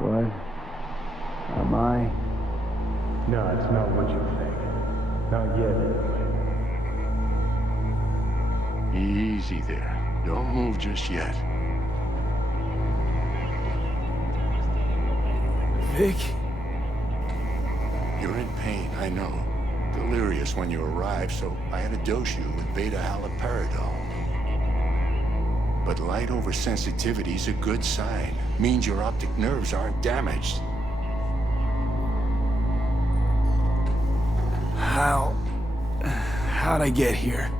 What? Am I? No, it's not what you think. Not yet, anyway. Easy there. Don't move just yet. Vic? You're in pain, I know. Delirious when you arrived, so I had to dose you with beta-haloperidol. But light oversensitivity is a good sign. Means your optic nerves aren't damaged. How'd I get here?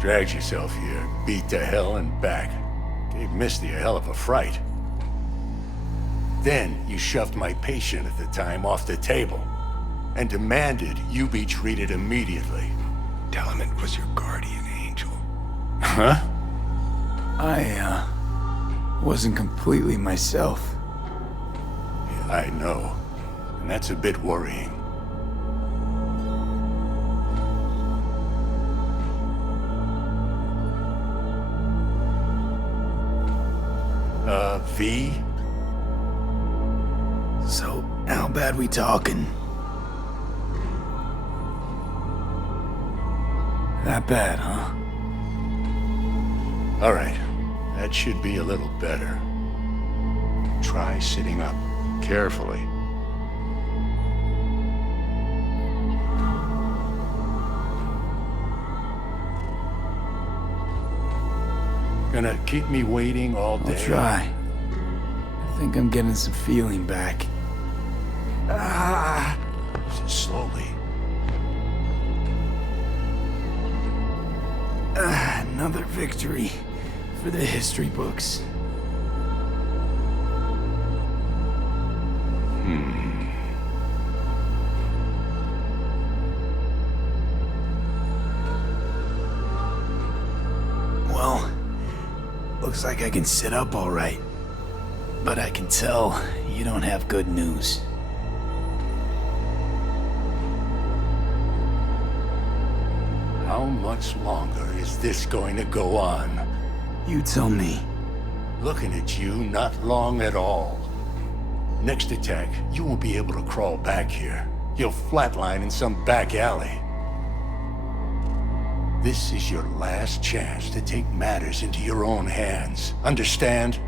Dragged yourself here, beat to hell and back. Gave Misty a hell of a fright. Then you shoved my patient at the time off the table and demanded you be treated immediately. Tell him it was your guardian angel. Huh? I wasn't completely myself. Yeah, I know. And that's a bit worrying. V? So, how bad we talking? That bad, huh? All right. That should be a little better. Try sitting up. Carefully. Gonna keep me waiting all day? I'll try. I think I'm getting some feeling back. Slowly. Another victory for the history books. Well, looks like I can sit up all right. But I can tell you don't have good news. How much longer is this going to go on? You tell me. Looking at you, not long at all. Next attack, you won't be able to crawl back here. You'll flatline in some back alley. This is your last chance to take matters into your own hands. Understand?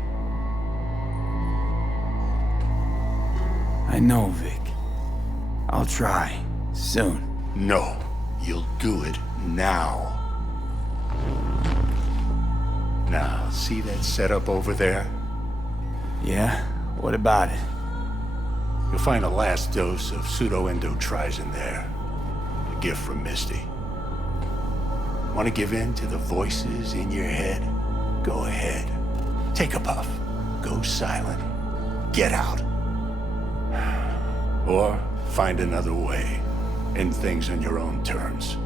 I know, Vic. I'll try. Soon. No. You'll do it now. Now, see that setup over there? Yeah? What about it? You'll find a last dose of pseudo-endotrizin there. A gift from Misty. Want to give in to the voices in your head? Go ahead. Take a puff. Go silent. Get out. Or find another way. End things on your own terms.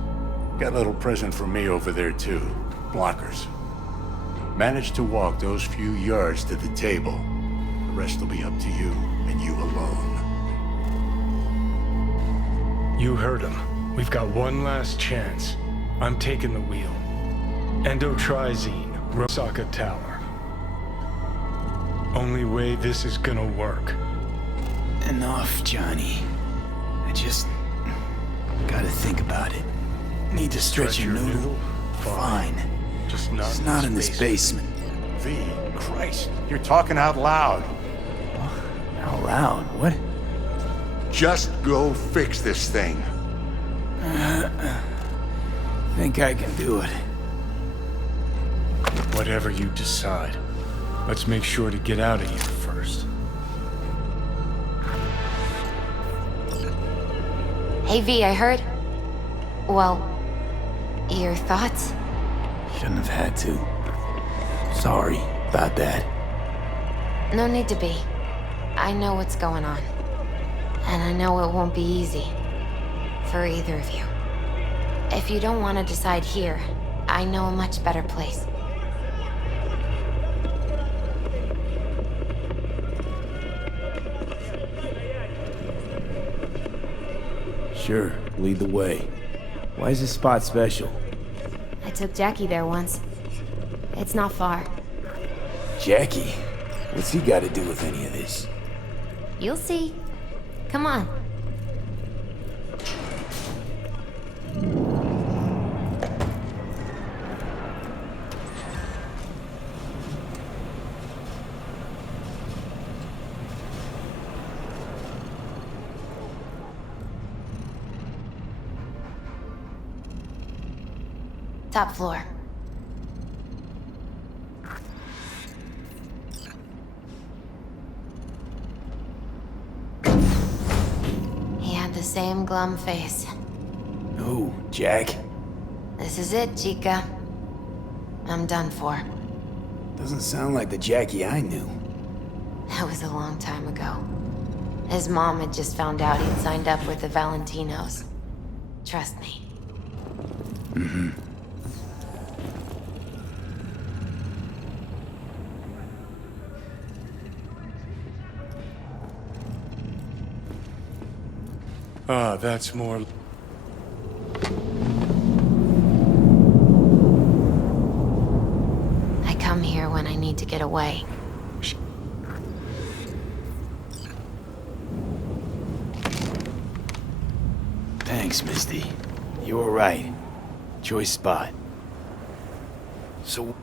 Got a little present for me over there too. Blockers. Manage to walk those few yards to the table. The rest will be up to you, and you alone. You heard him. We've got one last chance. I'm taking the wheel. Endotrizine, Rosaka Tower. Only way this is gonna work. Enough, Johnny. I just gotta think about it. Need to stretch your noodle? Fine. Just It's not in this basement. V, Christ, you're talking out loud. Out loud? What? Just go fix this thing. Think I can do it. Whatever you decide. Let's make sure to get out of here first. Hey V, I heard. Well, your thoughts? Shouldn't have had to. Sorry about that. No need to be. I know what's going on. And I know it won't be easy. For either of you. If you don't want to decide here, I know a much better place. Sure, lead the way. Why is this spot special? I took Jackie there once. It's not far. Jackie? What's he got to do with any of this? You'll see. Come on. Top floor. He had the same glum face. Who, Jack? This is it, Chica. I'm done for. Doesn't sound like the Jackie I knew. That was a long time ago. His mom had just found out he'd signed up with the Valentinos. Trust me. Mm-hmm. Ah, that's more... I come here when I need to get away. Thanks, Misty. You were right. Choice spot. So...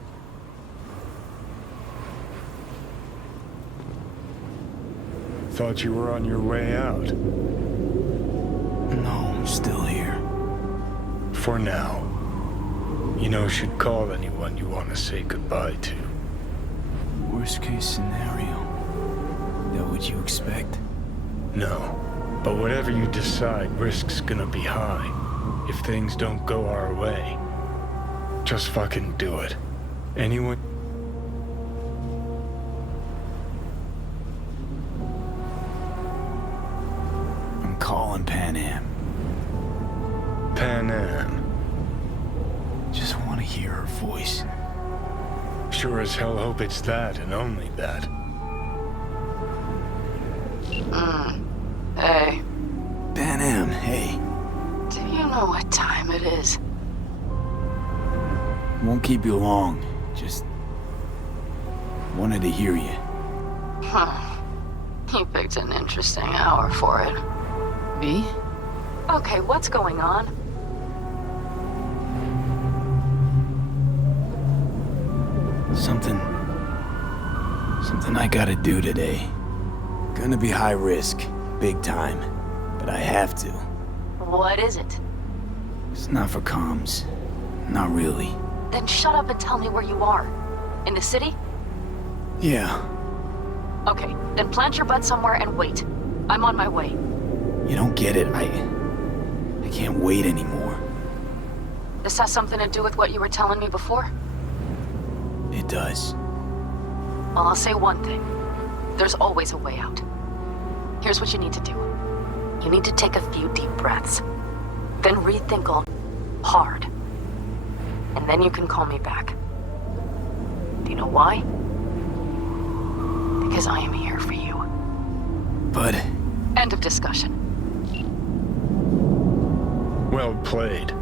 Thought you were on your way out. No, I'm still here. For now. You know, should call anyone you want to say goodbye to. Worst case scenario. That what you expect? No. But whatever you decide, risk's gonna be high. If things don't go our way. Just fucking do it. Anyone... I'm calling Pan Am. Pan Am. Just want to hear her voice. Sure as hell hope it's that and only that. Hey, Pan Am, hey. do you know what time it is? Won't keep you long. Just... wanted to hear you. Huh. You picked an interesting hour for it. Me? Okay, what's going on? Something I gotta do today. Gonna be high risk, big time, but I have to. What is it? It's not for comms. Not really. Then shut up and tell me where you are. In the city? Yeah, Okay, then plant your butt somewhere and wait. I'm on my way. you don't get it. I can't wait anymore. This has something to do with what you were telling me before? It does. Well, I'll say one thing. There's always a way out. Here's what you need to do. You need to take a few deep breaths. Then rethink all hard. And then you can call me back. Do you know why? Because I am here for you. But... End of discussion. Well played.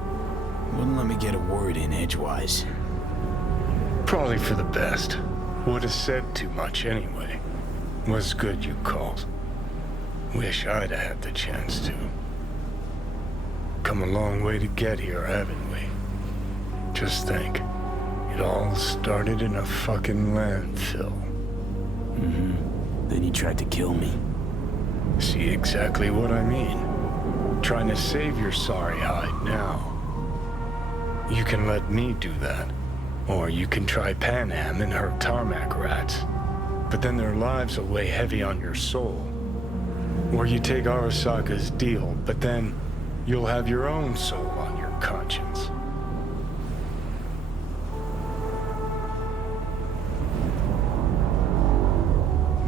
wouldn't let me get a word in edgewise. Probably for the best. Would have said too much anyway. Was good you called. Wish I'd have had the chance to. Come a long way to get here, haven't we? Just think. It all started in a fucking landfill. Mm-hmm. Then he tried to kill me. See exactly what I mean? Trying to save your sorry hide now. You can let me do that. Or you can try Pan Am and her tarmac rats. But then their lives will weigh heavy on your soul. Or you take Arasaka's deal, but then you'll have your own soul on your conscience.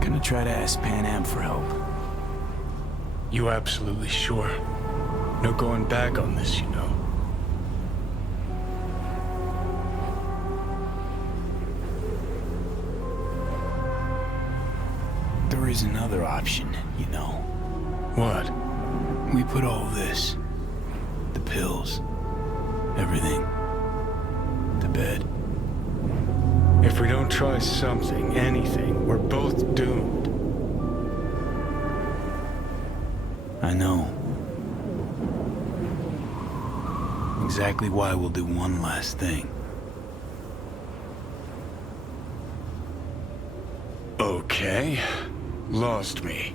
Gonna try to ask Pan Am for help. You absolutely sure? No going back on this, you know. There is another option, you know. What? We put all this, the pills, everything, to bed. If we don't Try something, anything. We're both doomed. I know. Exactly why we'll do one last thing. Okay. Lost me.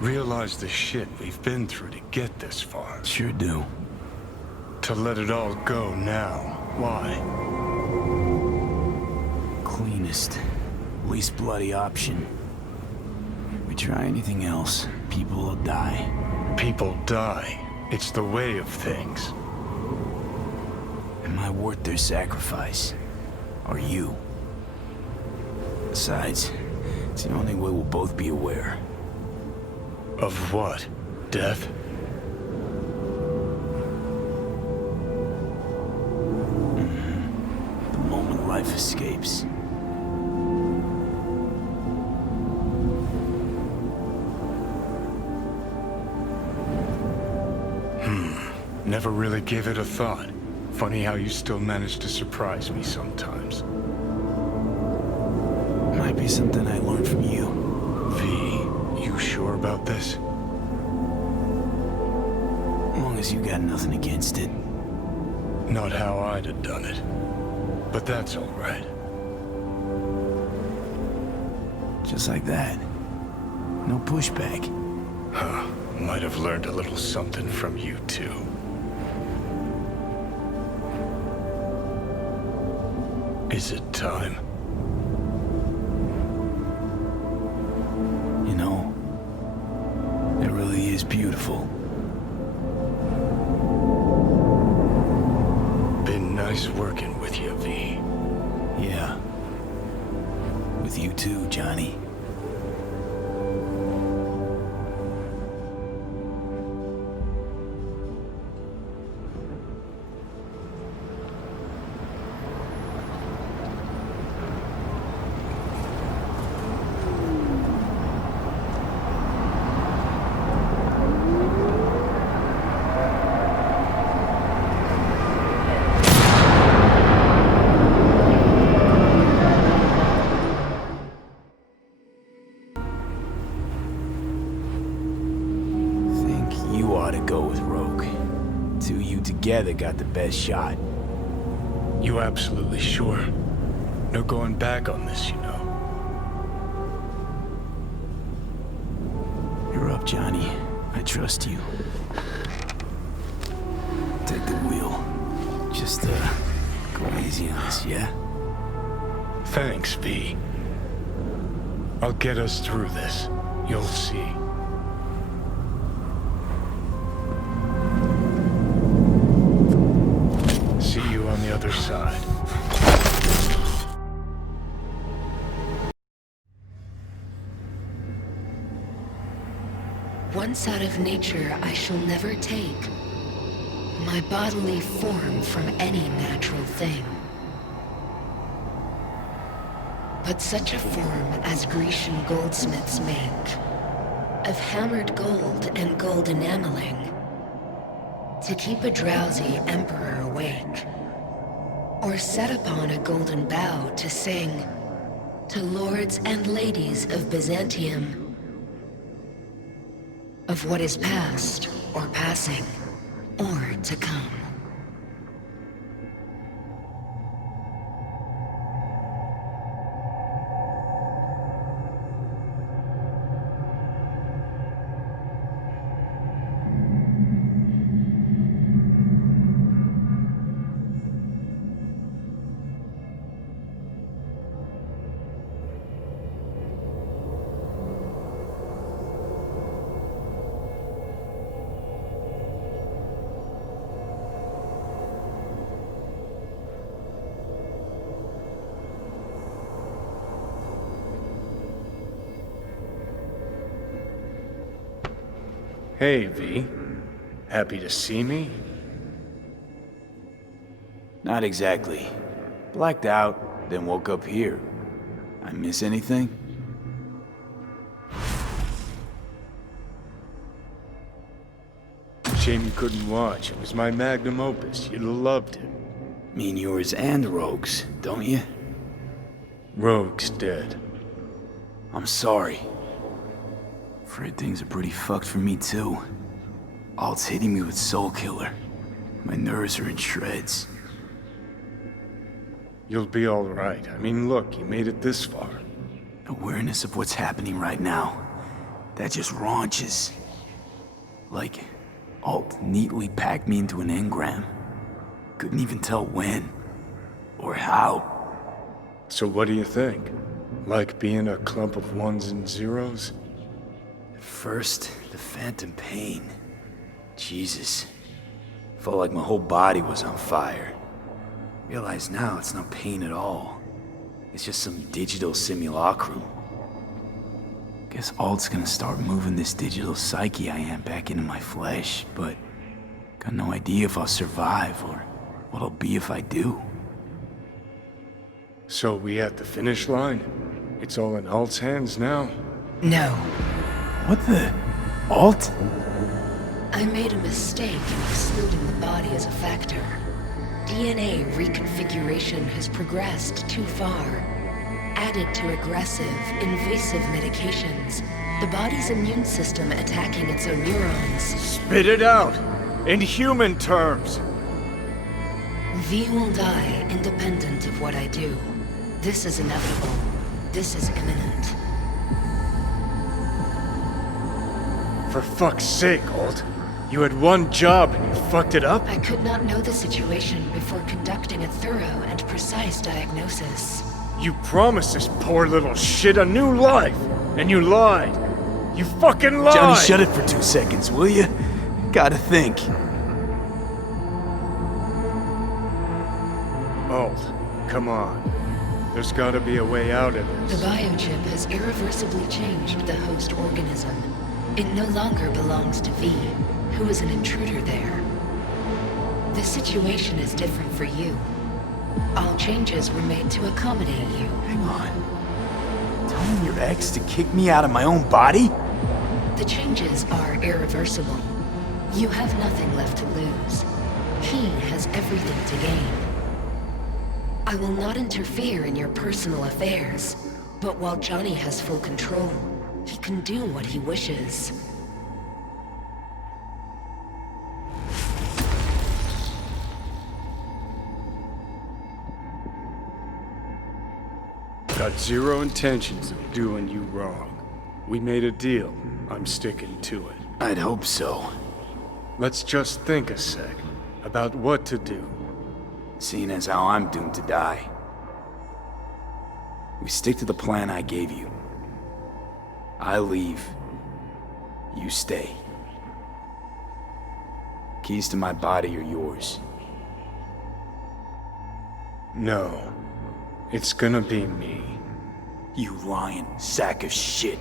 Realize the shit we've been through to get this far. Sure do. To let it all go now. Why? Cleanest, least bloody option. We try anything else, people will die. People die. It's the way of things. Am I worth their sacrifice? Or you? Besides, it's the only way we'll both be aware. Of what? Death? The moment life escapes. Never really gave it a thought. Funny how you still manage to surprise me sometimes. Might be something I learned from you. V, you sure about this? As long as you got nothing against it. Not how I'd have done it. But that's all right. Just like that. No pushback. Huh. Might have learned a little something from you too. Is it time? You know, it really is beautiful. Been nice working with you, V. Yeah. With you too, Johnny. Together got the best shot. You absolutely sure? No going back on this, you know. You're up, Johnny. I trust you. Take the wheel. Just, go easy on us, yeah? Thanks, V. I'll get us through this. You'll see. See you on the other side. Once out of nature, I shall never take my bodily form from any natural thing. But such a form as Grecian goldsmiths make, of hammered gold and gold enameling, to keep a drowsy emperor awake, or set upon a golden bough to sing to lords and ladies of Byzantium of what is past or passing or to come. Hey, V. Happy to see me? Not exactly. Blacked out, then woke up here. I miss anything? Shame you couldn't watch. It was my magnum opus. You'd have loved it. Mean yours and Rogue's, don't you? Rogue's dead. I'm sorry. Afraid things are pretty fucked for me too. Alt's hitting me with Soul Killer. My nerves are in shreds. You'll be alright. I mean, look, you made it this far. Awareness of what's happening right now. That just raunches. Like, Alt neatly packed me into an engram. Couldn't even tell when. Or how. So what do you think? Like being a clump of ones and zeros? At first, the phantom pain. Jesus. Felt like my whole body was on fire. Realize now it's not pain at all. It's just some digital simulacrum. Guess Alt's gonna start moving this digital psyche I am back into my flesh, but got no idea if I'll survive or what I'll be if I do. So we at the finish line? It's all in Alt's hands now? No, What the? Alt? I made a mistake in excluding the body as a factor. DNA reconfiguration has progressed too far. Added to aggressive, invasive medications, the body's immune system attacking its own neurons. Spit it out! In human terms! V will die independent of what I do. This is inevitable. This is imminent. For fuck's sake, Alt. You had one job and you fucked it up? I could not know the situation before conducting a thorough and precise diagnosis. You promised this poor little shit a new life, and you lied. You fucking lied! Johnny, shut it for 2 seconds, will you? Gotta think. Alt, come on. There's gotta be a way out of The this. biochip has irreversibly changed the host organism. It no longer belongs to V, who is an intruder there. The situation is different for you. All changes were made to accommodate you. Hang on. Telling your ex to kick me out of my own body? The changes are irreversible. You have nothing left to lose. He has everything to gain. I will not interfere in your personal affairs, but while Johnny has full control, he can do what he wishes. Got zero intentions of doing you wrong. We made a deal. I'm sticking to it. I'd hope so. Let's just think a sec about what to do. Seeing as how I'm doomed to die. We stick to the plan I gave you. I leave. You stay. Keys to my body are yours. No. It's gonna be me. You lying sack of shit.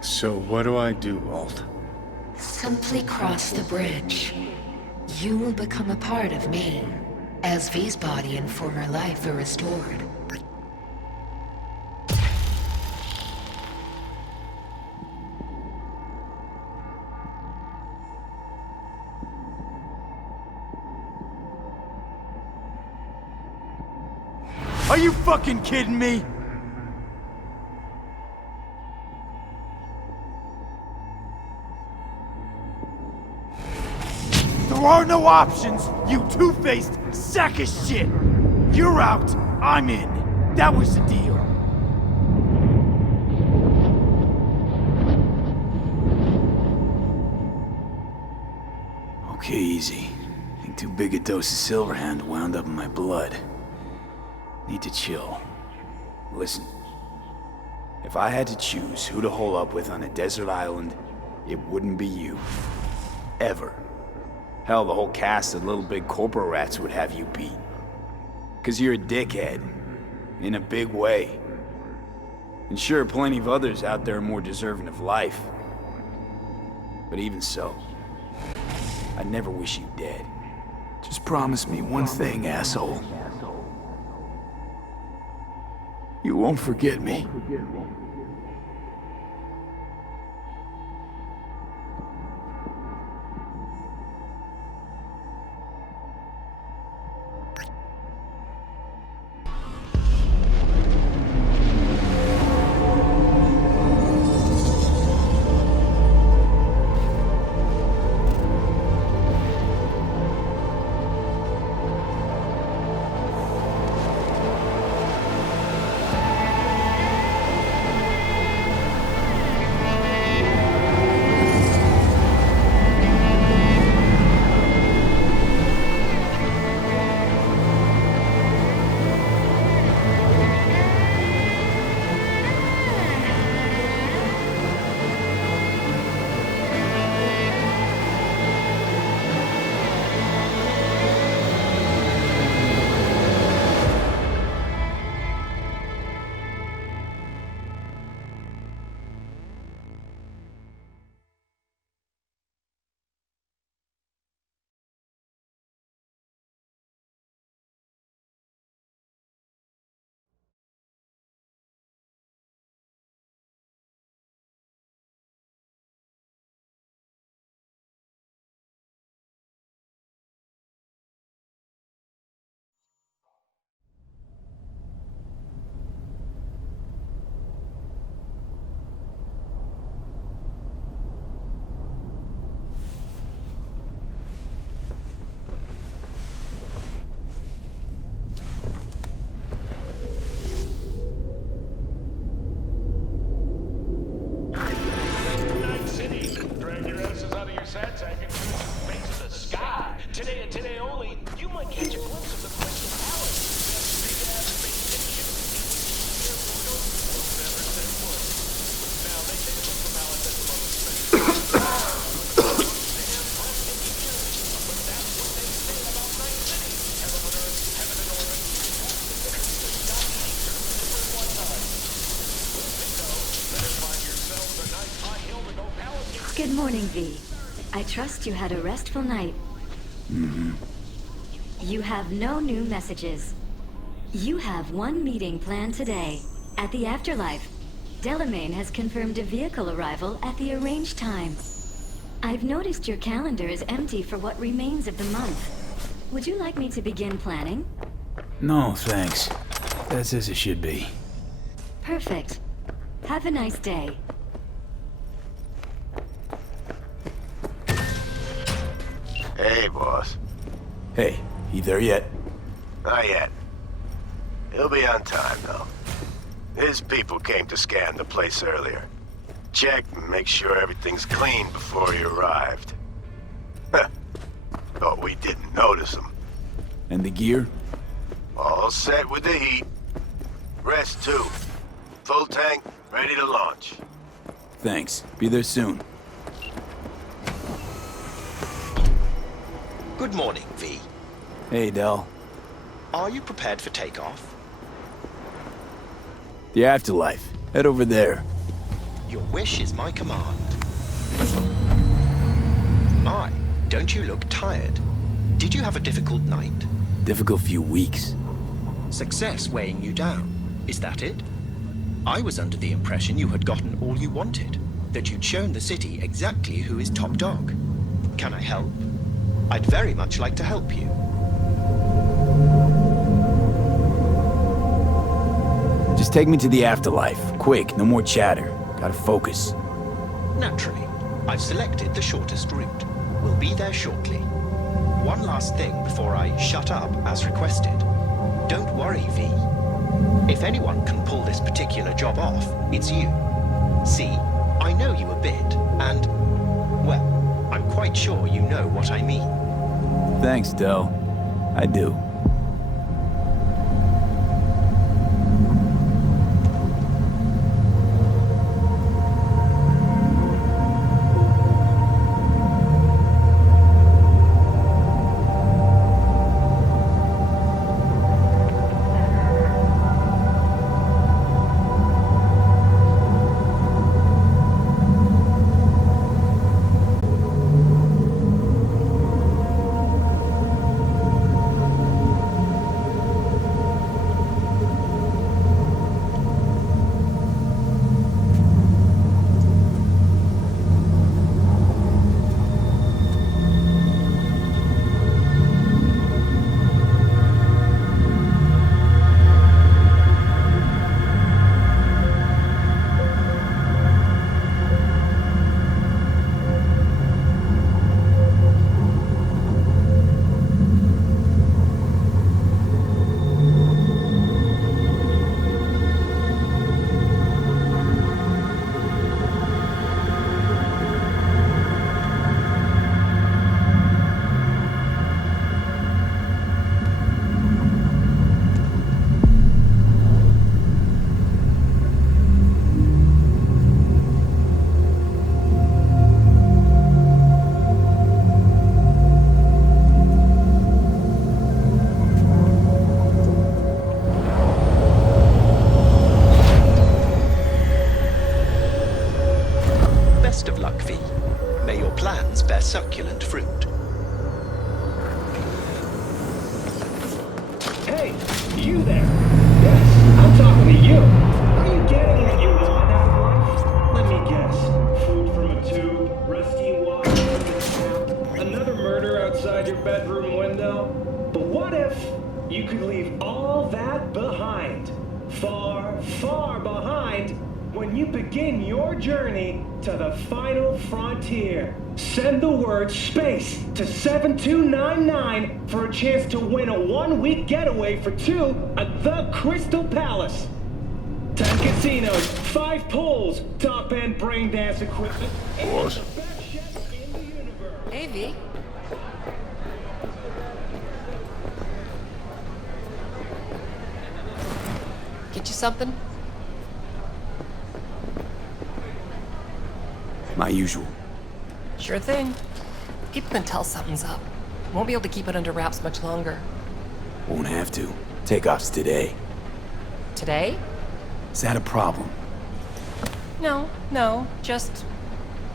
So what do I do, Alt? Simply cross the bridge. You will become a part of me, as V's body and former life are restored. Are you fucking kidding me? There are no options, you two-faced sack of shit! You're out, I'm in. That was the deal. Okay, easy. I think too big a dose of Silverhand wound up in my blood. Need to chill. Listen. If I had to choose who to hole up with on a desert island, it wouldn't be you. Ever. Hell, the whole cast of Little Big Corporal Rats would have you beat. 'Cause you're a dickhead. In a big way. And sure, plenty of others out there are more deserving of life. But even so, I'd never wish you dead. Just promise me one thing, asshole. You won't forget me. Good morning, V. I trust you had a restful night. You have no new messages. You have one meeting planned today, at the Afterlife. Delamain has confirmed a vehicle arrival at the arranged time. I've noticed your calendar is empty for what remains of the month. Would you like me to begin planning? No, thanks. That's as it should be. Perfect. Have a nice day. Hey, boss. Hey, you there yet? Not yet. He'll be on time, though. His people came to scan the place earlier. Check and make sure everything's clean before he arrived. Thought we didn't notice him. And the gear? All set with the heat. Rest too. Full tank, ready to launch. Thanks. Be there soon. Good morning, V. Hey, Del. Are you prepared for takeoff? The Afterlife. Head over there. Your wish is my command. My, don't you look tired? Did you have a difficult night? Difficult few weeks. Success weighing you down, is that it? I was under the impression you had gotten all you wanted, that you'd shown the city exactly who is top dog. Can I help? I'd very much like to help you. Just take me to the Afterlife. Quick, no more chatter. Gotta focus. Naturally, I've selected the shortest route. We'll be there shortly. One last thing before I shut up as requested. Don't worry, V. If anyone can pull this particular job off, it's you. See, I know you a bit, and, well, I'm quite sure you know what I mean. Thanks, Del. I do. Best of luck, V. May your plans bear succulent fruit. Hey, you there! Yes, I'm talking to you! Are you getting what you want out of life? Let me guess. Food from a tube, rusty water from a tap, another murder outside your bedroom window? But what if you could leave all that behind? Far, far behind when you begin your journey to the final frontier. Send the word SPACE to 7299 for a chance to win a one-week getaway for two at the Crystal Palace. 10 casinos, 5 pools, top-end brain dance equipment, and the best chefs in the universe. Hey, V. Get you something? My usual. Sure thing. People can tell something's up. Won't be able to keep it under wraps much longer. Won't have to. Takeoff's today. Today? Is that a problem? No, just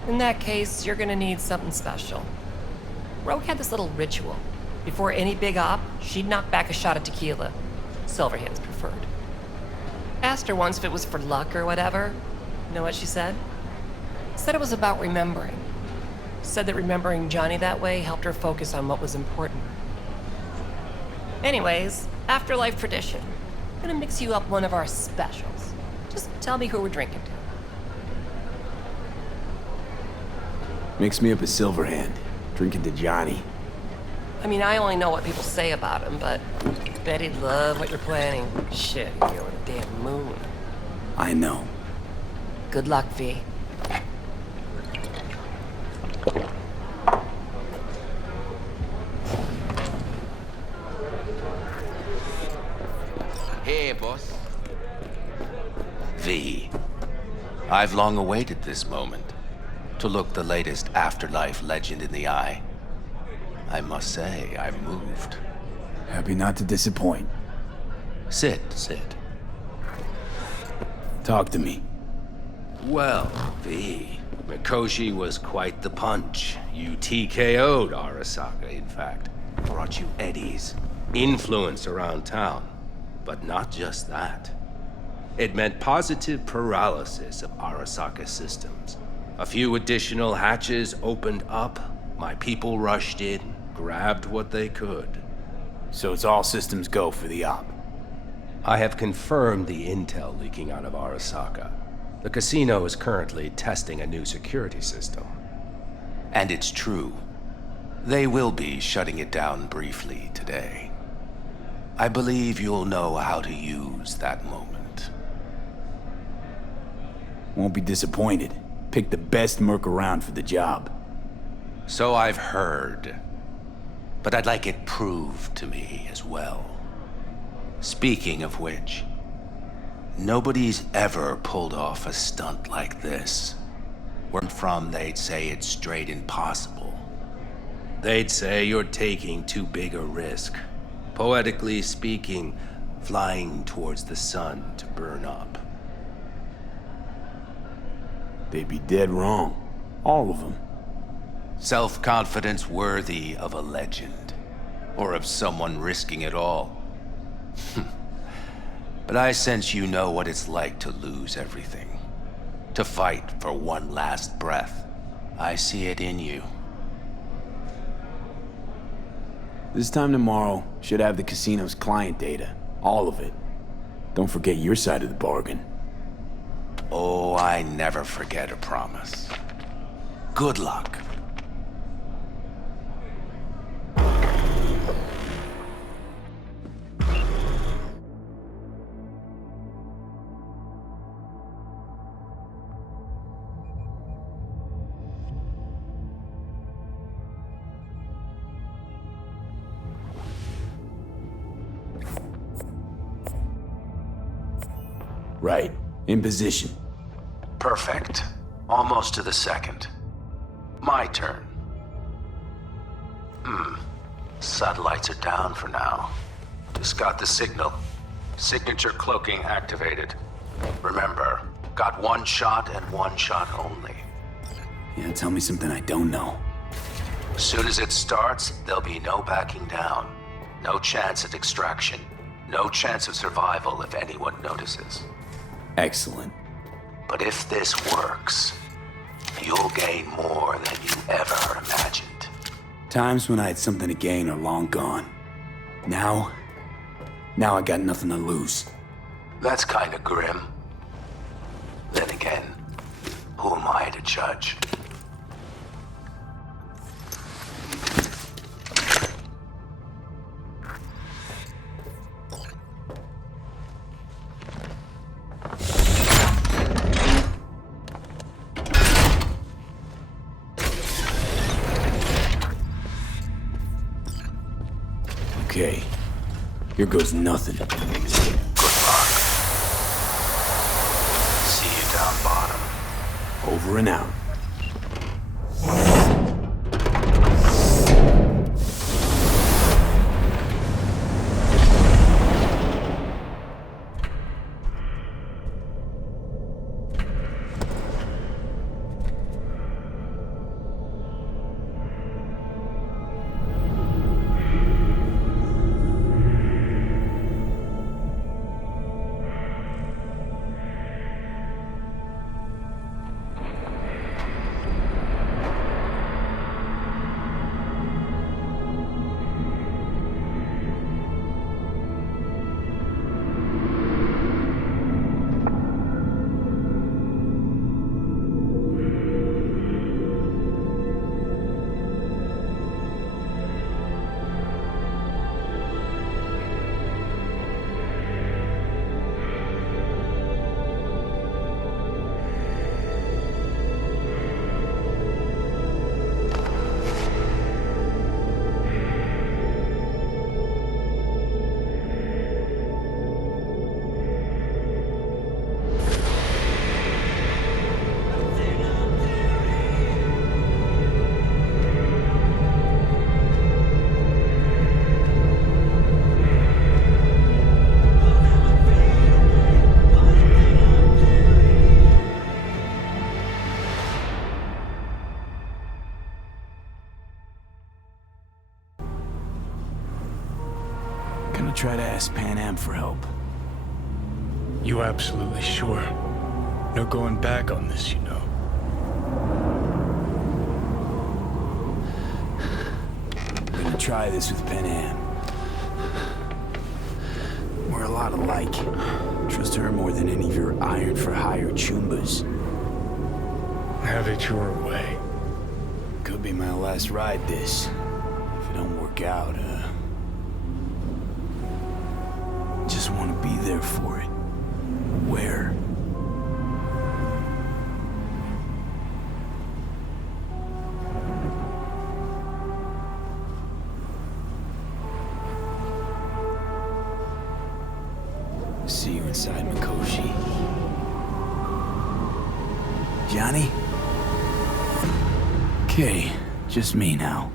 In that case, you're gonna need something special. Rogue had this little ritual. Before any big op, she'd knock back a shot of tequila. Silverhand's preferred. Asked her once if it was for luck or whatever. You know what she said? Said it was about remembering. Said that remembering Johnny that way helped her focus on what was important. Anyways, afterlife tradition. I'm gonna mix you up one of our specials. Just tell me who we're drinking to. Mix me up a Silverhand. Drinking to Johnny. I mean, I only know what people say about him, but bet he'd love what you're planning. Shit, you're on a damn moon. I know. Good luck, V. Hey, boss. V. I've long awaited this moment. To look the latest afterlife legend in the eye. I must say, I'm moved. Happy not to disappoint. Sit. Talk to me. Well, V. Mikoshi was quite the punch. You TKO'd Arasaka, in fact. Brought you eddies. Influence around town. But not just that. It meant positive paralysis of Arasaka systems. A few additional hatches opened up. My people rushed in, grabbed what they could. So it's all systems go for the op. I have confirmed the intel leaking out of Arasaka. The casino is currently testing a new security system. And it's true. They will be shutting it down briefly today. I believe you'll know how to use that moment. Won't be disappointed. Pick the best merc around for the job. So I've heard. But I'd like it proved to me as well. Speaking of which, nobody's ever pulled off a stunt like this. Where I'm from, they'd say it's straight impossible. They'd say you're taking too big a risk. Poetically speaking, flying towards the sun to burn up. They'd be dead wrong. All of them. Self-confidence worthy of a legend. Or of someone risking it all. But I sense you know what it's like to lose everything. To fight for one last breath. I see it in you. This time tomorrow, should have the casino's client data. All of it. Don't forget your side of the bargain. Oh, I never forget a promise. Good luck. Right. In position. Perfect. Almost to the second. My turn. Satellites are down for now. Just got the signal. Signature cloaking activated. Remember, got one shot and one shot only. Yeah, tell me something I don't know. As soon as it starts, there'll be no backing down. No chance at extraction. No chance of survival if anyone notices. Excellent. But if this works, you'll gain more than you ever imagined. Times when I had something to gain are long gone. Now I got nothing to lose. That's kinda grim. Then again, who am I to judge? Okay, here goes nothing. Good luck. See you down bottom. Over and out. ask Panam for help. You absolutely sure? No going back on this, you know. I'm gonna try this with Panam. We're a lot alike. Trust her more than any of your iron-for-hire chumbas. Have it your way. Could be my last ride, this. If it don't work out, just want to be there for it. Where? See you inside Mikoshi. Johnny? Okay, just me now.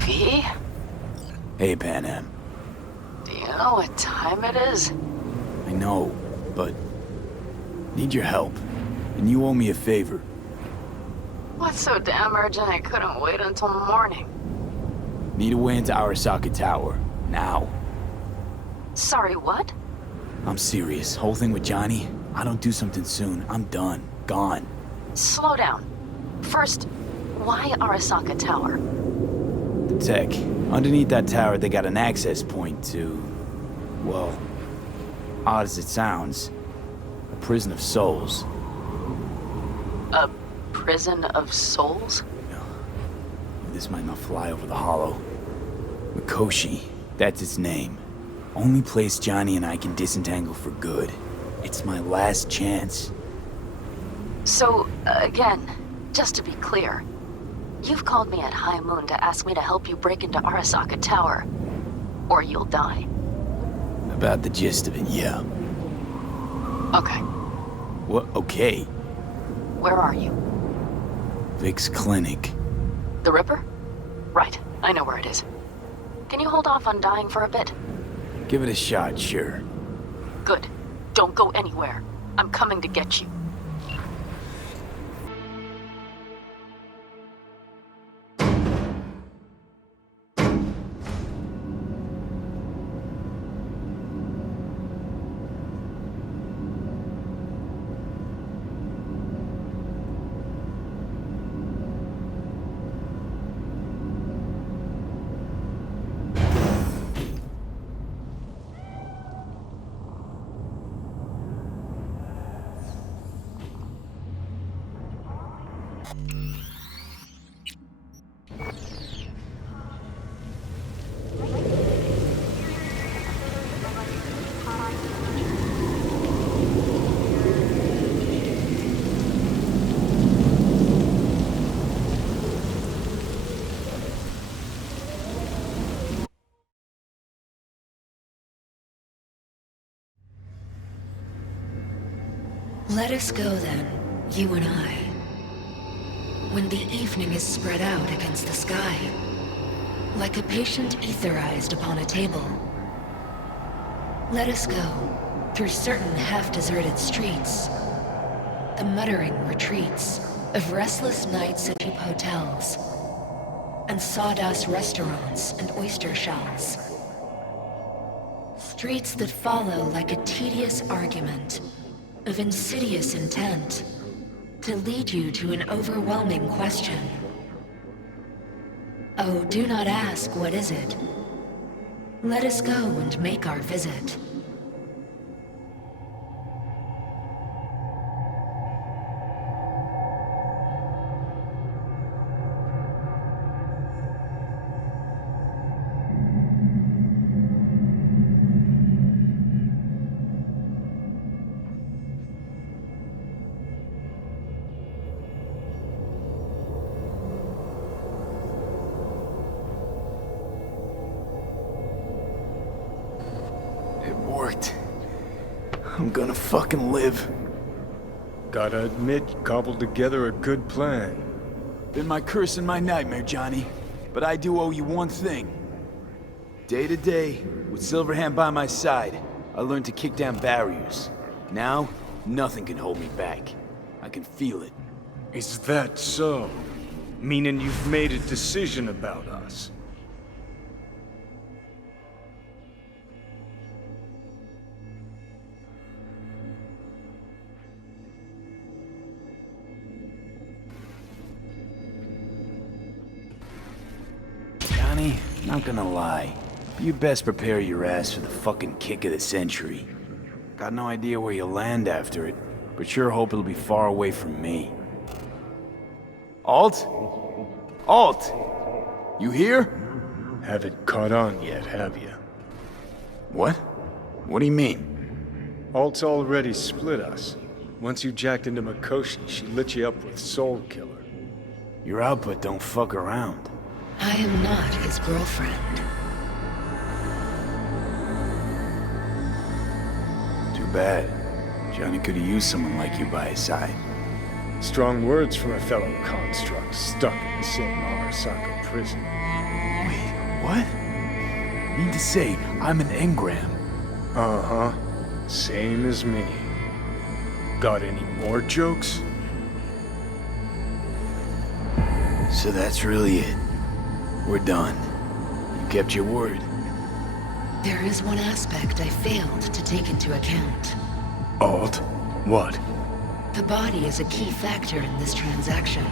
V? Hey, Panam. Do you know what time it is? I know, but need your help. And you owe me a favor. What's so damn urgent I couldn't wait until morning? Need a way into Arasaka Tower. Now. Sorry, what? I'm serious. Whole thing with Johnny, I don't do something soon, I'm done. Gone. Slow down. First, why Arasaka Tower? The tech. Underneath that tower, they got an access point to... well, odd as it sounds, a prison of souls. A prison of souls? This might not fly over the hollow. Mikoshi, that's its name. Only place Johnny and I can disentangle for good. It's my last chance. So, again, just to be clear, you've called me at High Moon to ask me to help you break into Arasaka Tower, or you'll die. About the gist of it, yeah. Okay. What? Okay. Where are you? Vic's clinic. The Ripper? Right, I know where it is. Can you hold off on dying for a bit? Give it a shot, sure. Good. Don't go anywhere. I'm coming to get you. Let us go then, you and I. When the evening is spread out against the sky, like a patient etherized upon a table. Let us go through certain half-deserted streets, the muttering retreats of restless nights at cheap hotels, and sawdust restaurants and oyster shells. Streets that follow like a tedious argument of insidious intent to lead you to an overwhelming question. Oh, do not ask, what is it? Let us go and make our visit. I'm gonna fucking live. Gotta admit, you cobbled together a good plan. Been my curse and my nightmare, Johnny. But I do owe you one thing. Day to day, with Silverhand by my side, I learned to kick down barriers. Now, nothing can hold me back. I can feel it. Is that so? Meaning you've made a decision about us. Johnny, not gonna lie. You best prepare your ass for the fucking kick of the century. Got no idea where you'll land after it, but sure hope it'll be far away from me. Alt? Alt! You here? Haven't caught on yet, have you? What? What do you mean? Alt's already split us. Once you jacked into Mikoshi, she lit you up with Soul Killer. Your output don't fuck around. I am not his girlfriend. Too bad. Johnny could have used someone like you by his side. Strong words from a fellow construct stuck in the same Arasaka prison. Wait, what? Mean to say, I'm an engram. Uh-huh. Same as me. Got any more jokes? So that's really it. We're done. You kept your word. There is one aspect I failed to take into account. Alt? What? The body is a key factor in this transaction.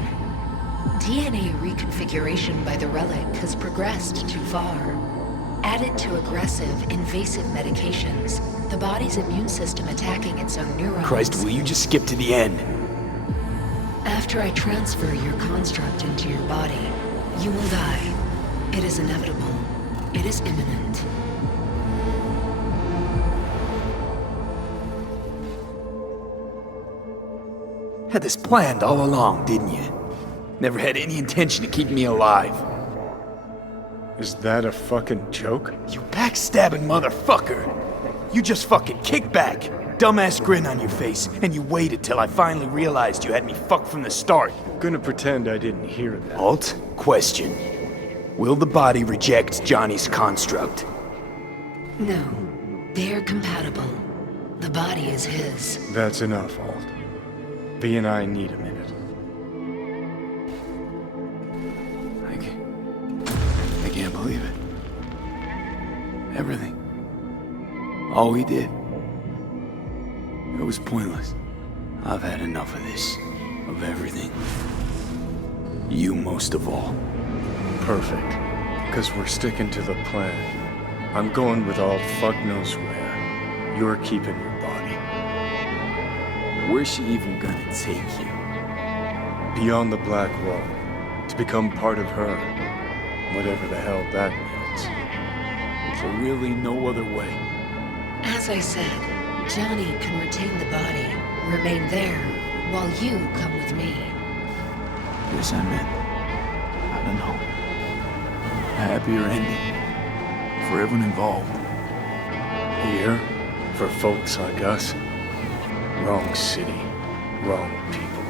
DNA reconfiguration by the relic has progressed too far. Added to aggressive, invasive medications, the body's immune system attacking its own neurons. Christ, will you just skip to the end? After I transfer your construct into your body, you will die. It is inevitable. It is imminent. Had this planned all along, didn't you? Never had any intention to keep me alive. Is that a fucking joke? You backstabbing motherfucker! You just fucking kick back, dumbass grin on your face, and you waited till I finally realized you had me fucked from the start. I'm gonna pretend I didn't hear that. Alt, question. Will the body reject Johnny's construct? No. They are compatible. The body is his. That's enough, Alt. V and I need a minute. I can't believe it. Everything. All we did. It was pointless. I've had enough of this. Of everything. You most of all. Perfect. Because we're sticking to the plan. I'm going with Alt fuck knows where. You're keeping your body. Where's she even gonna take you? Beyond the Black Wall. To become part of her. Whatever the hell that means. So really no other way. As I said, Johnny can retain the body, remain there, while you come with me. Guess I meant, I don't know, a happier ending for everyone involved. Here, for folks like us, wrong city, wrong people.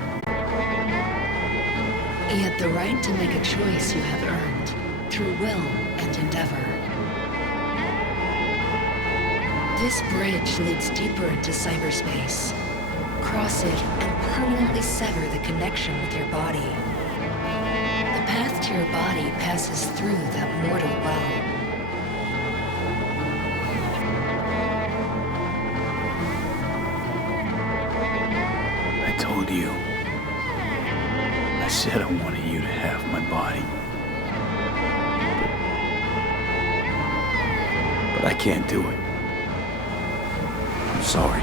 Yet the right to make a choice you have earned, through will and endeavor. This bridge leads deeper into cyberspace. Cross it and permanently sever the connection with your body. The path to your body passes through that mortal well. I told you. I said I wanted you to have my body. But I can't do it. I'm sorry.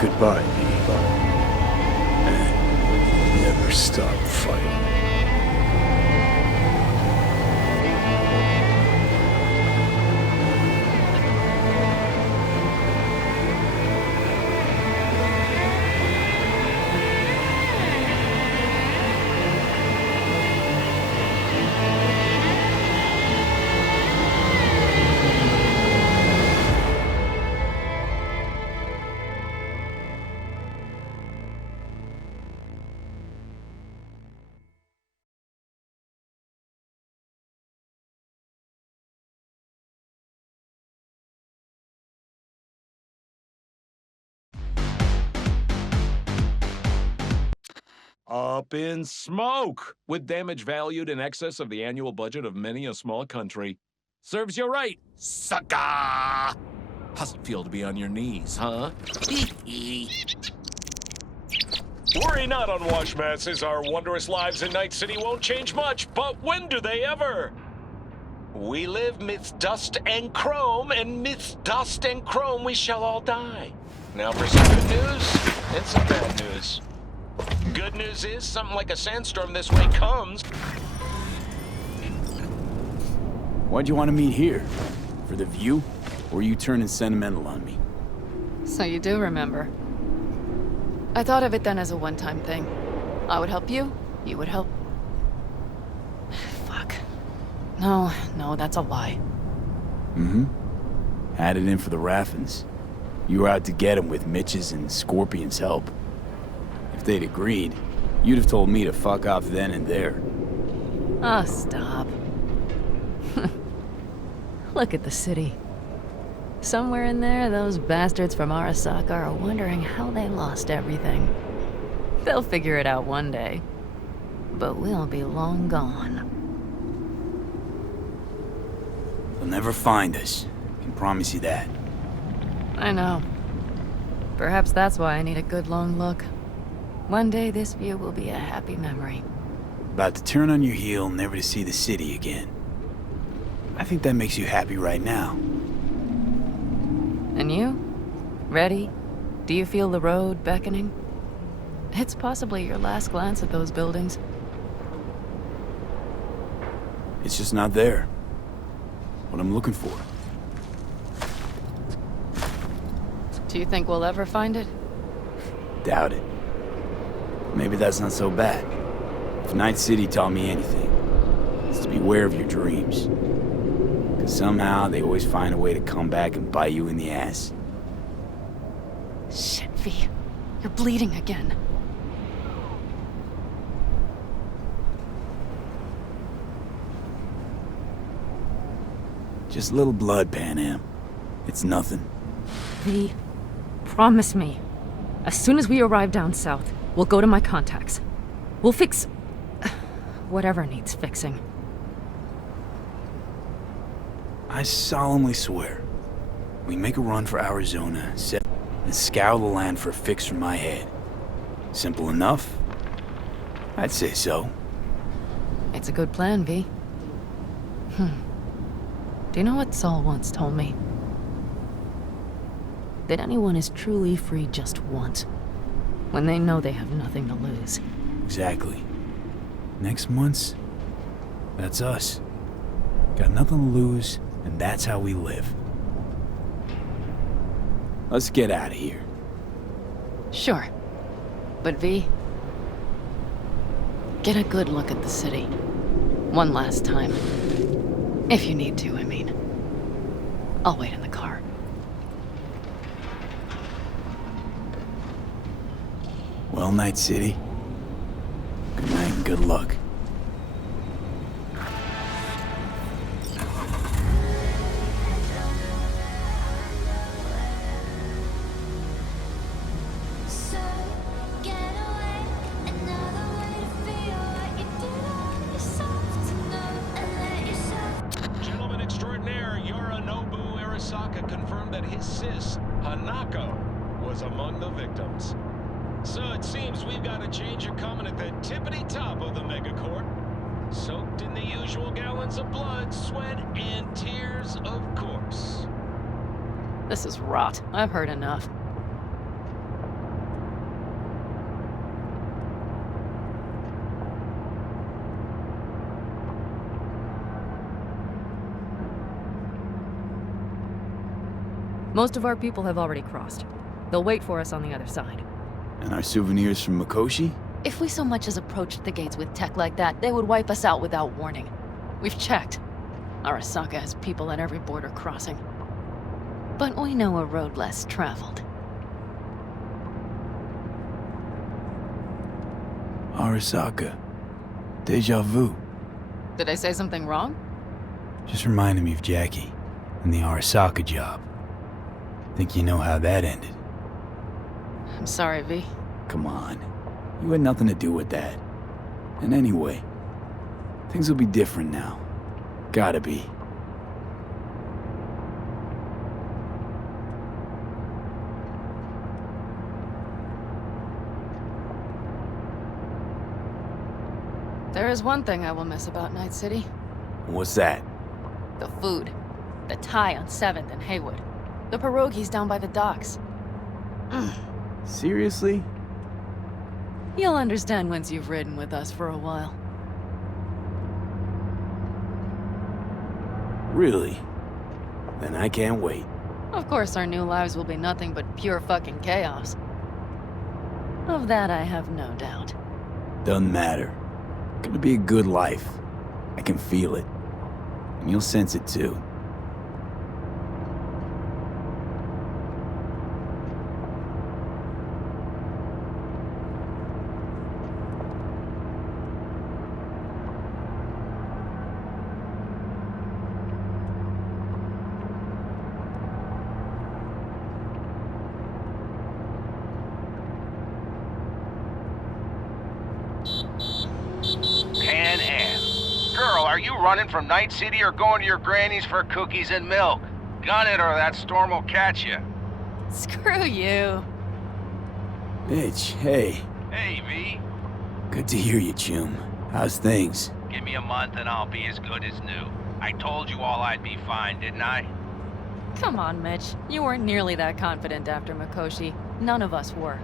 Goodbye, V. And never stop fighting. Up in smoke, with damage valued in excess of the annual budget of many a small country. Serves you right, sucker! How's it feel to be on your knees, huh? Worry not, unwashed masses. Our wondrous lives in Night City won't change much, but when do they ever? We live midst dust and chrome, and midst dust and chrome we shall all die. Now for some good news and some bad news. Good news is, something like a sandstorm this way comes. Why'd you want to meet here? For the view? Or are you turning sentimental on me? So you do remember. I thought of it then as a one-time thing. I would help you, you would help... Fuck. No, that's a lie. Mm-hmm. Had it in for the Raffens. You were out to get him with Mitch's and Scorpion's help. If they'd agreed, you'd have told me to fuck off then and there. Oh, stop. Look at the city. Somewhere in there, those bastards from Arasaka are wondering how they lost everything. They'll figure it out one day. But we'll be long gone. They'll never find us. I can promise you that. I know. Perhaps that's why I need a good long look. One day this view will be a happy memory. About to turn on your heel, never to see the city again. I think that makes you happy right now. And you? Ready? Do you feel the road beckoning? It's possibly your last glance at those buildings. It's just not there. What I'm looking for. Do you think we'll ever find it? Doubt it. Maybe that's not so bad. If Night City taught me anything, it's to beware of your dreams. Because somehow they always find a way to come back and bite you in the ass. Shit, V. You're bleeding again. Just a little blood, Panam. It's nothing. V, promise me. As soon as we arrive down south, we'll go to my contacts. We'll fix... whatever needs fixing. I solemnly swear, we make a run for Arizona, and scour the land for a fix for my head. Simple enough? I'd say so. It's a good plan, V. Do you know what Saul once told me? That anyone is truly free just once, when they know they have nothing to lose. Exactly. Next month's, that's us. Got nothing to lose, and that's how we live. Let's get out of here. Sure. But V, get a good look at the city. One last time. If you need to, I mean. I'll wait in the car. Well, Night City. Good night and good luck. Gentleman extraordinaire Yorinobu Arasaka confirmed that his sis, Hanako, was among the victims. So it seems we've got a change of coming at the tippity top of the megacorp. Soaked in the usual gallons of blood, sweat, and tears, of course. This is rot. I've heard enough. Most of our people have already crossed. They'll wait for us on the other side. And our souvenirs from Mikoshi? If we so much as approached the gates with tech like that, they would wipe us out without warning. We've checked. Arasaka has people at every border crossing. But we know a road less traveled. Arasaka. Deja vu. Did I say something wrong? Just reminded me of Jackie and the Arasaka job. Think you know how that ended? I'm sorry, V. Come on. You had nothing to do with that. And anyway, things will be different now. Gotta be. There is one thing I will miss about Night City. What's that? The food. The Thai on 7th and Haywood. The pierogies down by the docks. Seriously? You'll understand once you've ridden with us for a while. Really? Then I can't wait. Of course, our new lives will be nothing but pure fucking chaos. Of that I have no doubt. Doesn't matter. Gonna be a good life. I can feel it. And you'll sense it too. Pan Am. Girl, are you running from Night City or going to your granny's for cookies and milk? Gun it or that storm will catch you. Screw you. Mitch, hey. Hey, V. Good to hear you, Jim. How's things? Give me a month and I'll be as good as new. I told you all I'd be fine, didn't I? Come on, Mitch. You weren't nearly that confident after Mikoshi. None of us were.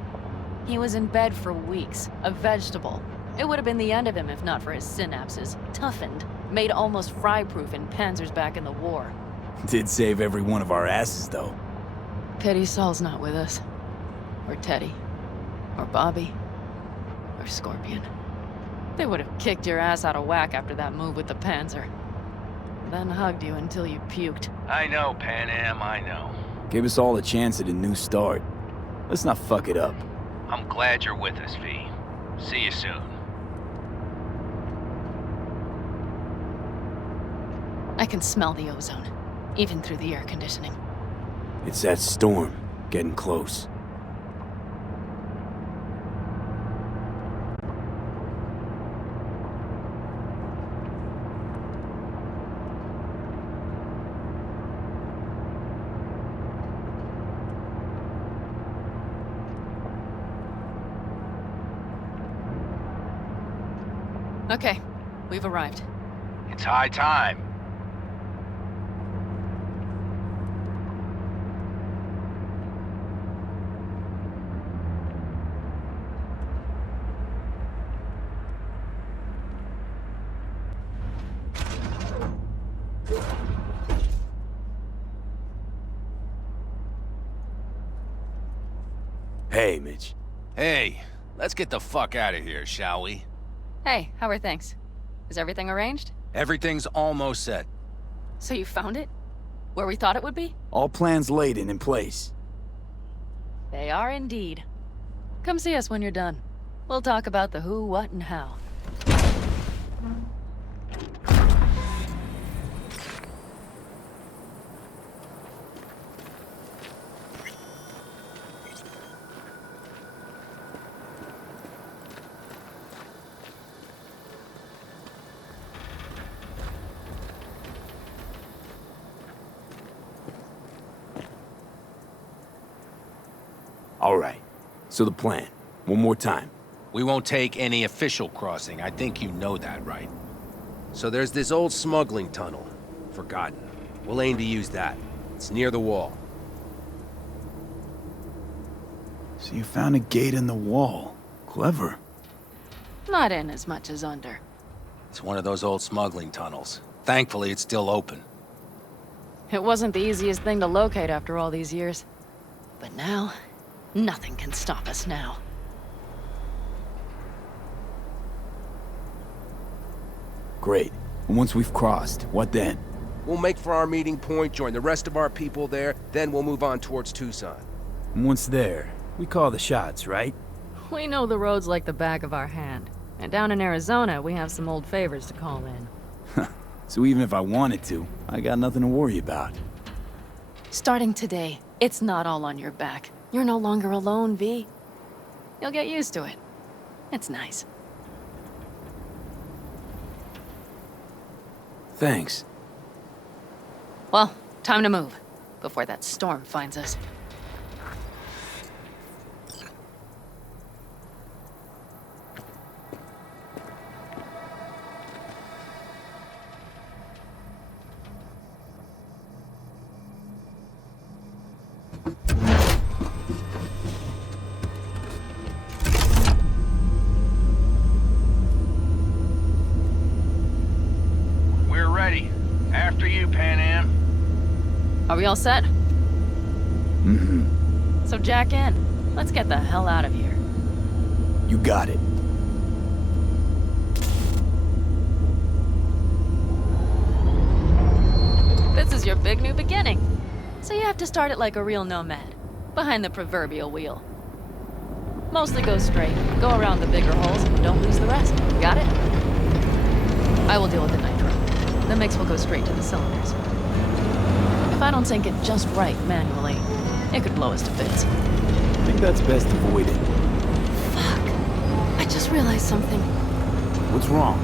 He was in bed for weeks, a vegetable. It would have been the end of him if not for his synapses. Toughened, made almost fry-proof in panzers back in the war. Did save every one of our asses, though. Pity Saul's not with us. Or Teddy. Or Bobby. Or Scorpion. They would have kicked your ass out of whack after that move with the Panzer. Then hugged you until you puked. I know, Pan Am, I know. Gave us all a chance at a new start. Let's not fuck it up. I'm glad you're with us, V. See you soon. I can smell the ozone, even through the air conditioning. It's that storm, getting close. Okay, we've arrived. It's high time. Hey, Mitch. Hey, let's get the fuck out of here, shall we? Hey, how are things? Is everything arranged? Everything's almost set. So you found it? Where we thought it would be? All plans laid and in place. They are indeed. Come see us when you're done. We'll talk about the who, what, and how. All right. So the plan. One more time. We won't take any official crossing. I think you know that, right? So there's this old smuggling tunnel. Forgotten. We'll aim to use that. It's near the wall. So you found a gate in the wall. Clever. Not in as much as under. It's one of those old smuggling tunnels. Thankfully, it's still open. It wasn't the easiest thing to locate after all these years. But now, nothing can stop us now. Great. And once we've crossed, what then? We'll make for our meeting point, join the rest of our people there, then we'll move on towards Tucson. And once there, we call the shots, right? We know the roads like the back of our hand. And down in Arizona, we have some old favors to call in. So even if I wanted to, I got nothing to worry about. Starting today, it's not all on your back. You're no longer alone, V. You'll get used to it. It's nice. Thanks. Well, time to move, before that storm finds us. We're ready. After you, Pan Am. Are we all set? Mm-hmm. So jack in. Let's get the hell out of here. You got it. This is your big new beginning. So you have to start it like a real nomad, behind the proverbial wheel. Mostly go straight, go around the bigger holes, and don't lose the rest. Got it? I will deal with the nitro. The mix will go straight to the cylinders. If I don't sync it just right manually, it could blow us to bits. I think that's best avoided. I just realized something. What's wrong?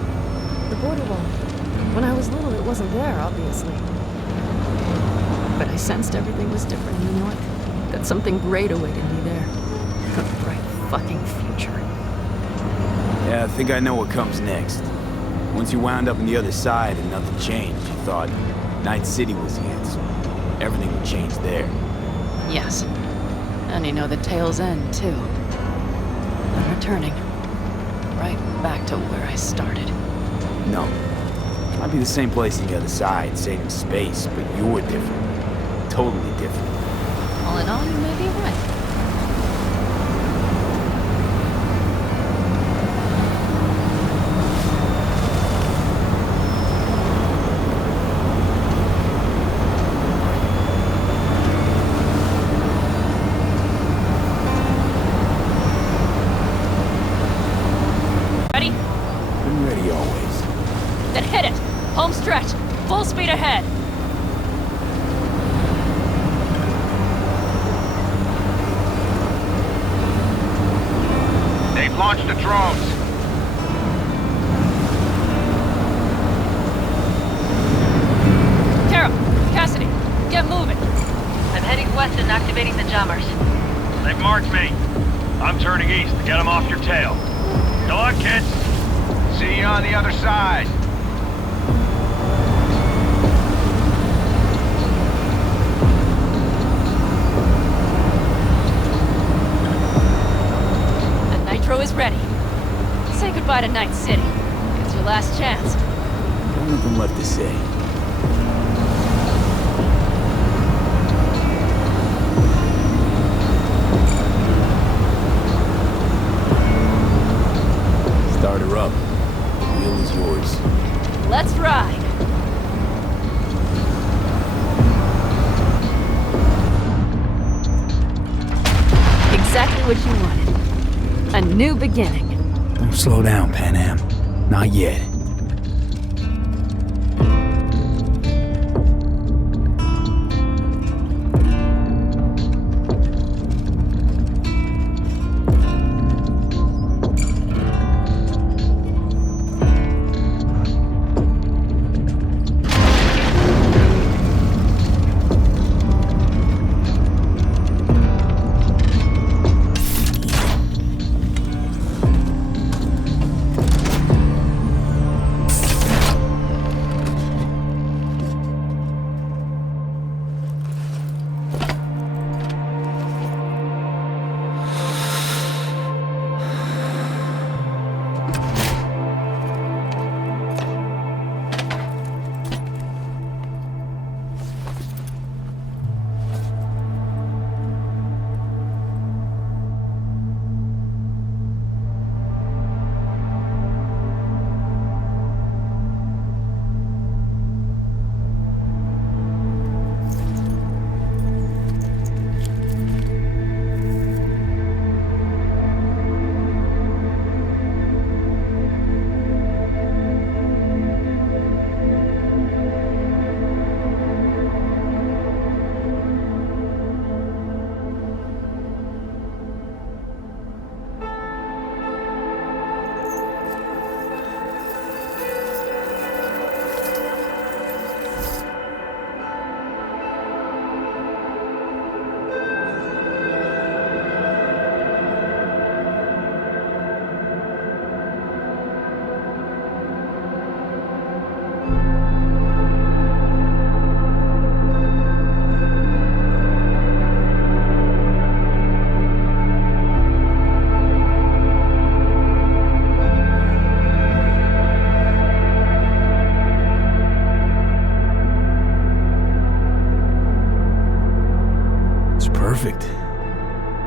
The border wall. When I was little, it wasn't there, obviously. But I sensed everything was different in the north. That something great awaited me there. A bright fucking future. Yeah, I think I know what comes next. Once you wound up on the other side and nothing changed, you thought Night City was the answer. Everything would change there. Yes. And you know the tale's end, too. I'm returning. Right back to where I started. No. Might be the same place on the other side, saving space, but you're different. Totally different. All in all, you may be right. Ready? I'm ready always. Then hit it! Home stretch! Full speed ahead! They've launched the drones. Carol! Cassidy! Get moving! I'm heading west and activating the jammers. They've marked me. I'm turning east to get them off your tail. Good luck, kids. See you on the other side. The nitro is ready. Say goodbye to Night City. It's your last chance. Nothing left to say. Start her up. The wheel is yours. Let's ride! Exactly what you wanted. A new beginning. Don't slow down, Pan Am. Not yet.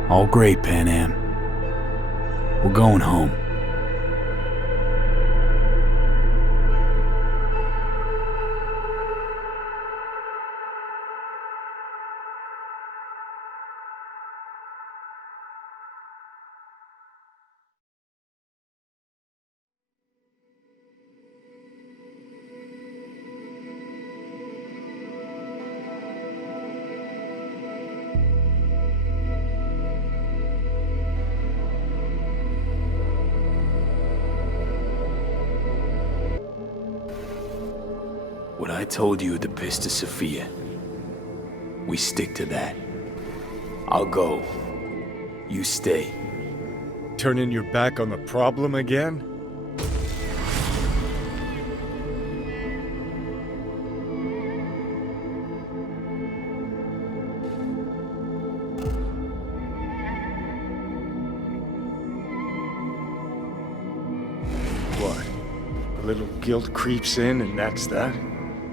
All great, Panam. We're going home. What I told you at the Pista Sophia, we stick to that. I'll go. You stay. Turning your back on the problem again? What? A little guilt creeps in and that's that?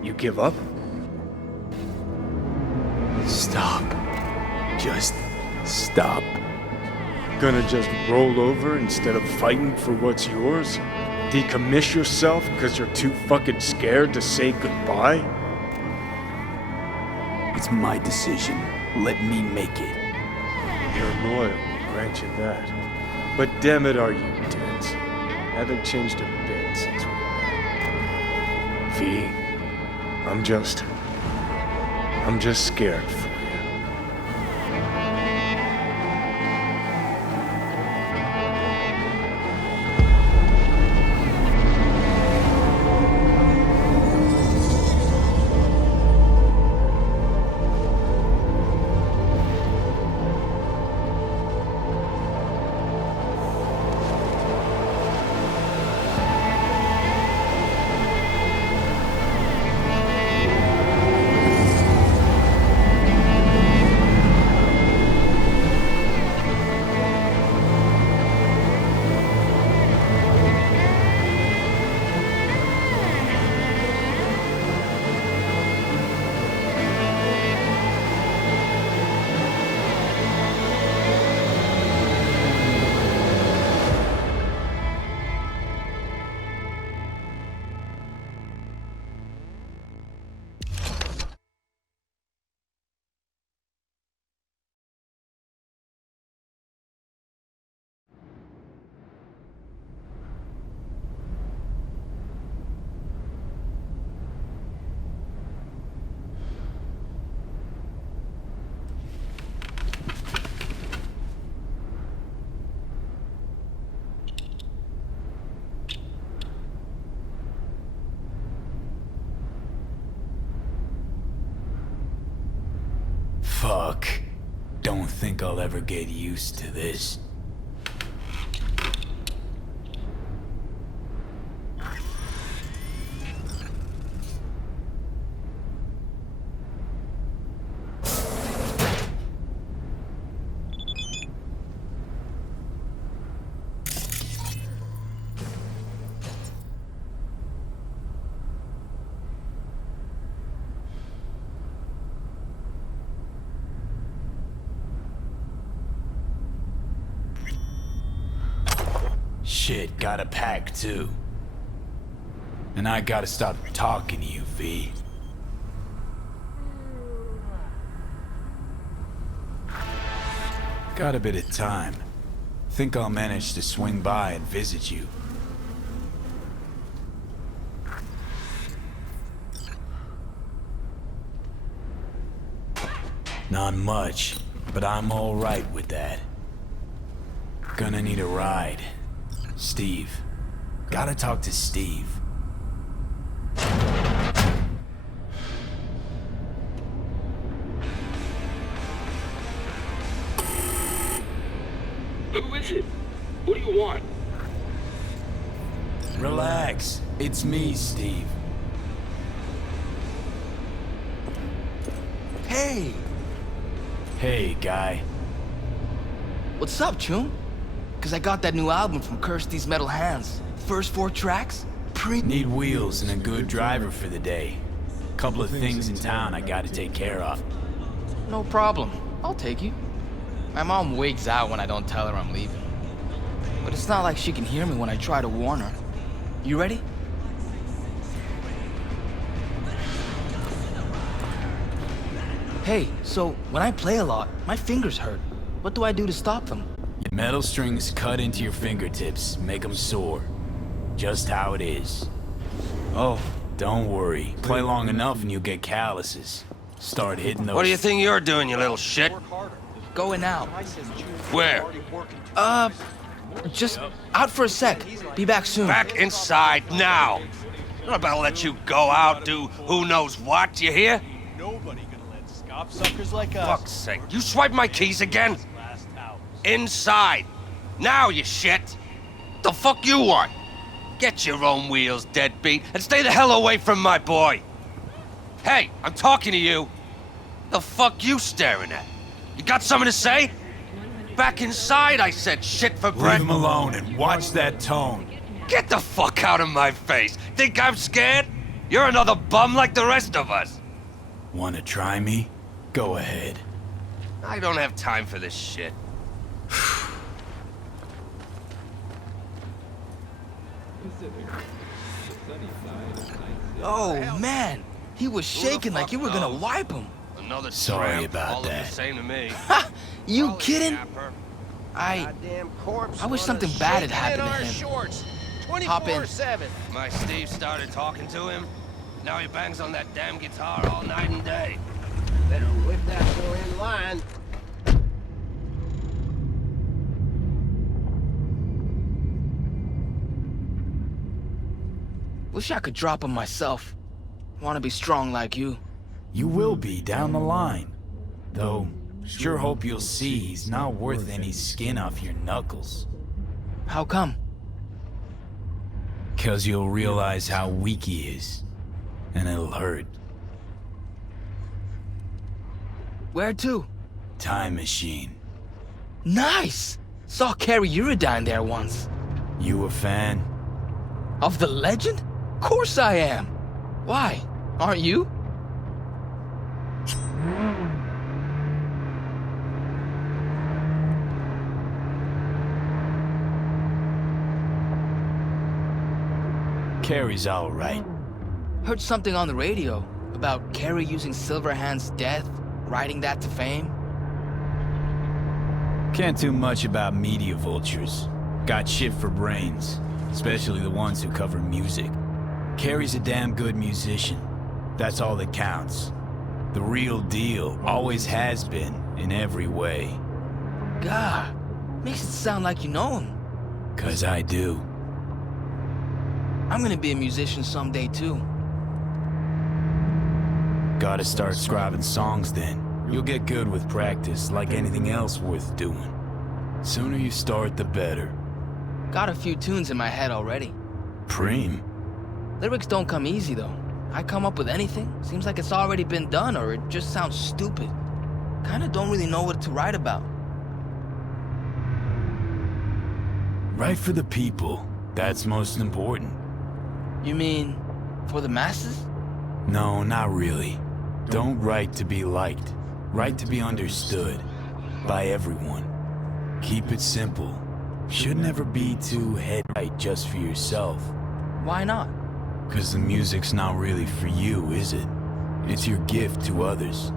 You give up? Stop. Just stop. Gonna just roll over instead of fighting for what's yours? Decommiss yourself because you're too fucking scared to say goodbye? It's my decision. Let me make it. You're loyal, I'll grant you that. But damn it, are you dense? Haven't changed a bit since we met. V, I'm just scared for you. Fuck. Don't think I'll ever get used to this. Shit, gotta pack too. And I gotta stop talking to you, V. Got a bit of time. Think I'll manage to swing by and visit you. Not much, but I'm all right with that. Gonna need a ride. Steve. Gotta talk to Steve. Who is it? What do you want? Relax. It's me, Steve. Hey! Hey, guy. What's up, Chum? Cause I got that new album from Kirsty's Metal Hands. First 4 tracks? Need wheels and a good driver for the day. Couple of things in town I gotta take care of. No problem. I'll take you. My mom wigs out when I don't tell her I'm leaving. But it's not like she can hear me when I try to warn her. You ready? Hey, so when I play a lot, my fingers hurt. What do I do to stop them? Your metal strings cut into your fingertips, make them sore. Just how it is. Oh, don't worry. Play long enough and you'll get calluses. Start hitting those... What do you think you're doing, you little shit? Going out. Where? Just out for a sec. Be back soon. Back inside now. I'm not about to let you go out, do who knows what, you hear? Nobody gonna let scop suckers like us. Fuck's sake, you swipe my keys again? Inside. Now, you shit. The fuck you want? Get your own wheels, deadbeat, and stay the hell away from my boy. Hey, I'm talking to you. The fuck you staring at? You got something to say? Back inside, I said, shit for bread. Leave him alone and watch that tone. Get the fuck out of my face. Think I'm scared? You're another bum like the rest of us. Wanna try me? Go ahead. I don't have time for this shit. Oh, man. He was shaking like you were gonna wipe him. Another Sorry tramp, about all of that. the same to me. Ha! You kidding? I wish something bad had happened to him. Hop in. My Steve started talking to him. Now he bangs on that damn guitar all night and day. Better whip that boy in line. Wish I could drop him myself. Want to be strong like you. You will be down the line. Though, sure hope you'll see he's not worth any skin off your knuckles. How come? 'Cause you'll realize how weak he is. And it'll hurt. Where to? Time machine. Nice! Saw Carrie Eurodyne there once. You a fan? Of the legend? Course I am. Why? Aren't you? Carrie's all right. Heard something on the radio about Carrie using Silverhand's death, riding that to fame. Can't do much about media vultures. Got shit for brains, especially the ones who cover music. Carrie's a damn good musician. That's all that counts. The real deal, always has been, in every way. God, makes it sound like you know him. 'Cause I do. I'm gonna be a musician someday too. Gotta start scribing songs then. You'll get good with practice, like anything else worth doing. Sooner you start, the better. Got a few tunes in my head already. Preem. Lyrics don't come easy though. I come up with anything, seems like it's already been done or it just sounds stupid. Kinda don't really know what to write about. Write for the people. That's most important. You mean, for the masses? No, not really. Don't write to be liked. Write to be understood. By everyone. Keep it simple. Should never be too head-right just for yourself. Why not? 'Cause the music's not really for you, is it? It's your gift to others.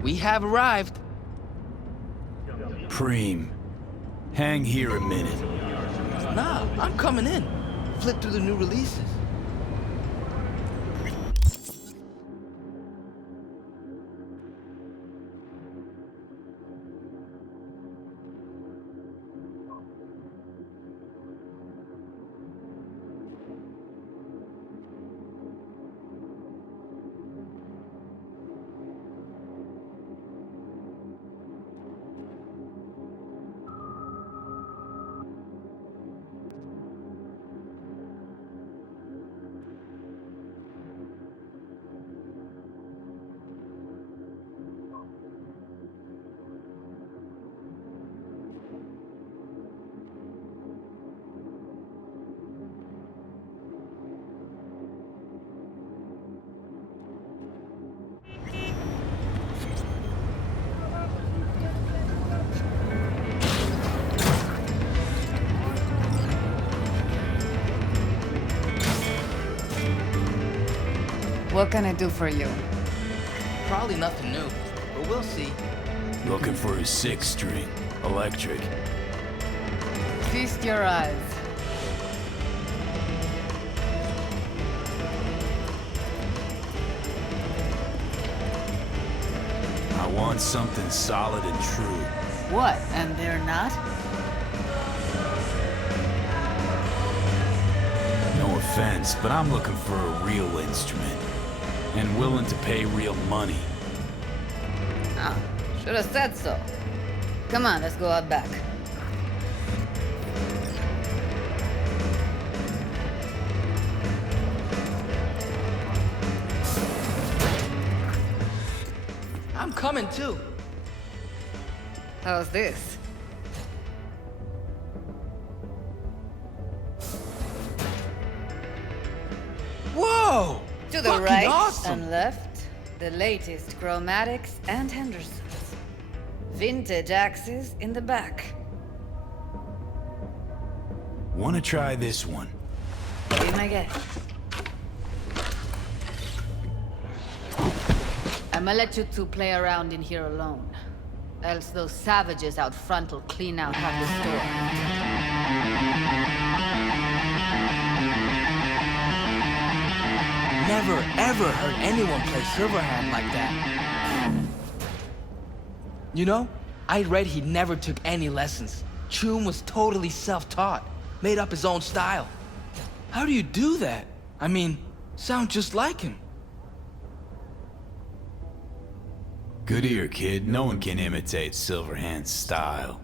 We have arrived. Preem. Hang here a minute. Nah, I'm coming in. Flip through the new releases. What can I do for you? Probably nothing new, but we'll see. Looking for a 6-string. Electric. Feast your eyes. I want something solid and true. What, and they're not? No offense, but I'm looking for a real instrument. And willing to pay real money. Ah, should have said so. Come on, let's go out back. I'm coming too. How's this? Whoa! To the Fucking right awesome. and left, the latest chromatics and Hendersons. Vintage axes in the back. Wanna try this one? Be my guest. I'ma let you two play around in here alone. Else those savages out front will clean out half the store. Never ever heard anyone play Silverhand like that. You know, I read he never took any lessons. Choom was totally self-taught, made up his own style. How do you do that? I mean, sound just like him. Good ear, kid. No one can imitate Silverhand's style.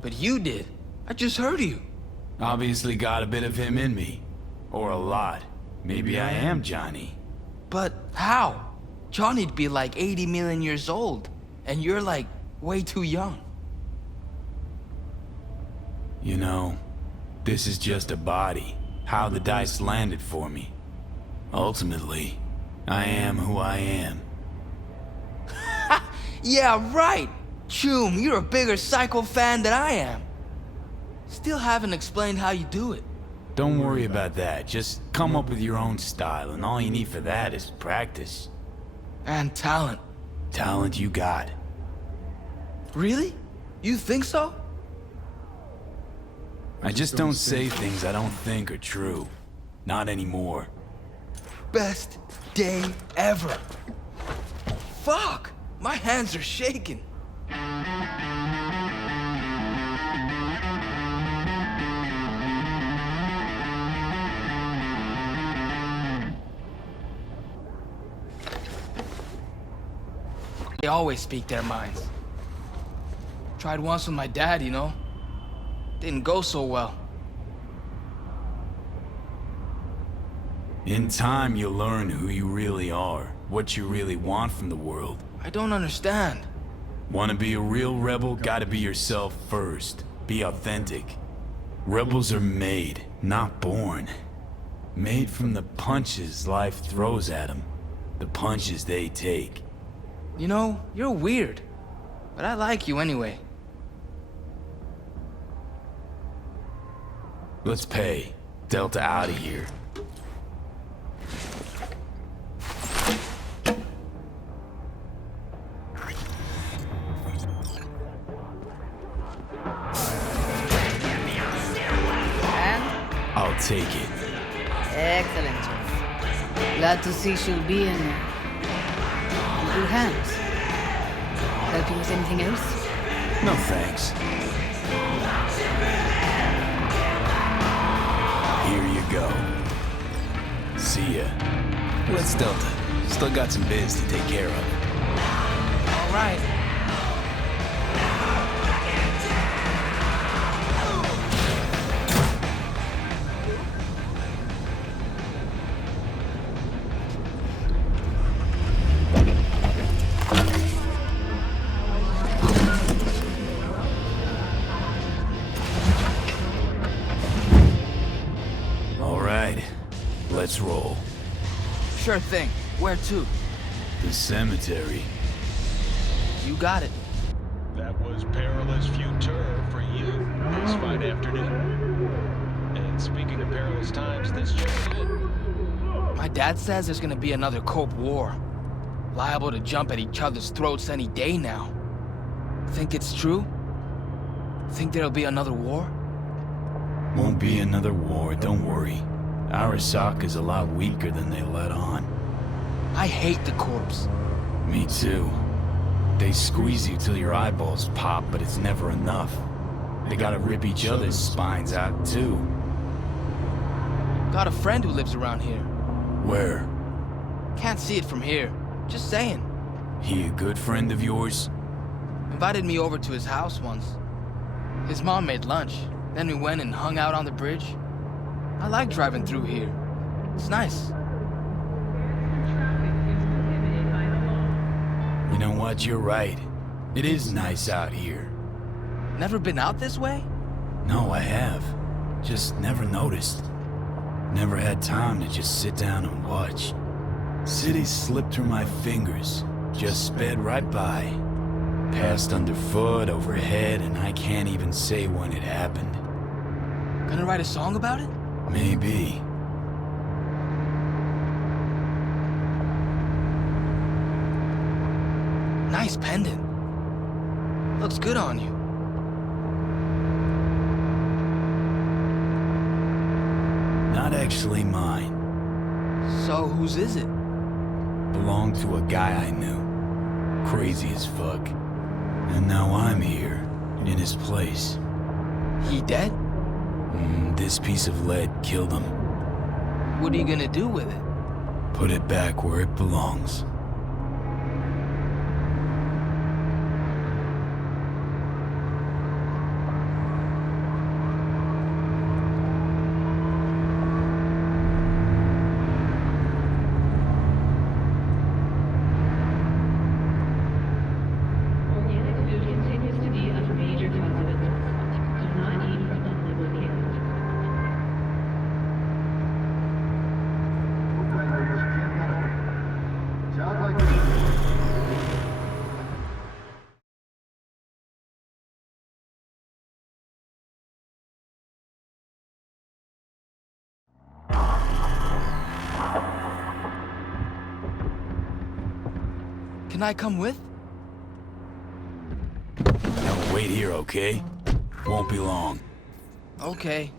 But you did. I just heard you. Obviously got a bit of him in me. Or a lot. Maybe I am Johnny. But how? Johnny'd be like 80 million years old, and you're like way too young. You know, this is just a body. How the dice landed for me. Ultimately, I am who I am. Yeah, right! Choom, you're a bigger Psycho fan than I am. Still haven't explained how you do it. Don't worry about that. Just come up with your own style, and all you need for that is practice. And talent. Talent you got. Really? You think so? I just don't say things I don't think are true. Not anymore. Best day ever. Fuck! My hands are shaking. They always speak their minds. Tried once with my dad, you know? Didn't go so well. In time, you'll learn who you really are, what you really want from the world. I don't understand. Want to be a real rebel, gotta be yourself first. Be authentic. Rebels are made, not born. Made from the punches life throws at them. The punches they take. You know, you're weird. But I like you anyway. Let's pay. Delta out of here. I'll take it. Excellent, Jeff. Glad to see she'll be in good hands. Help you with anything else? No thanks. Here you go. See ya. Let's Delta. Still got some biz to take care of. All right. Let's roll. Sure thing. Where to? The cemetery. You got it. That was perilous future for you this fine afternoon. And speaking of perilous times, this just in. My dad says there's gonna be another Cope War. Liable to jump at each other's throats any day now. Think it's true? Think there'll be another war? Won't be another war, don't worry. Arasaka's a lot weaker than they let on. I hate the Corps. Me too. They squeeze you till your eyeballs pop, but it's never enough. They gotta rip each other's spines out too. Got a friend who lives around here. Where? Can't see it from here. Just saying. He a good friend of yours? Invited me over to his house once. His mom made lunch. Then we went and hung out on the bridge. I like driving through here. It's nice. You know what, you're right. It is nice out here. Never been out this way? No, I have. Just never noticed. Never had time to just sit down and watch. Cities slipped through my fingers, just sped right by. Passed underfoot, overhead, and I can't even say when it happened. Gonna write a song about it? Maybe. Nice pendant. Looks good on you. Not actually mine. So whose is it? Belonged to a guy I knew. Crazy as fuck. And now I'm here, in his place. He dead? This piece of lead killed him. What are you gonna do with it? Put it back where it belongs. Can I come with? Now wait here, okay? Won't be long. Okay.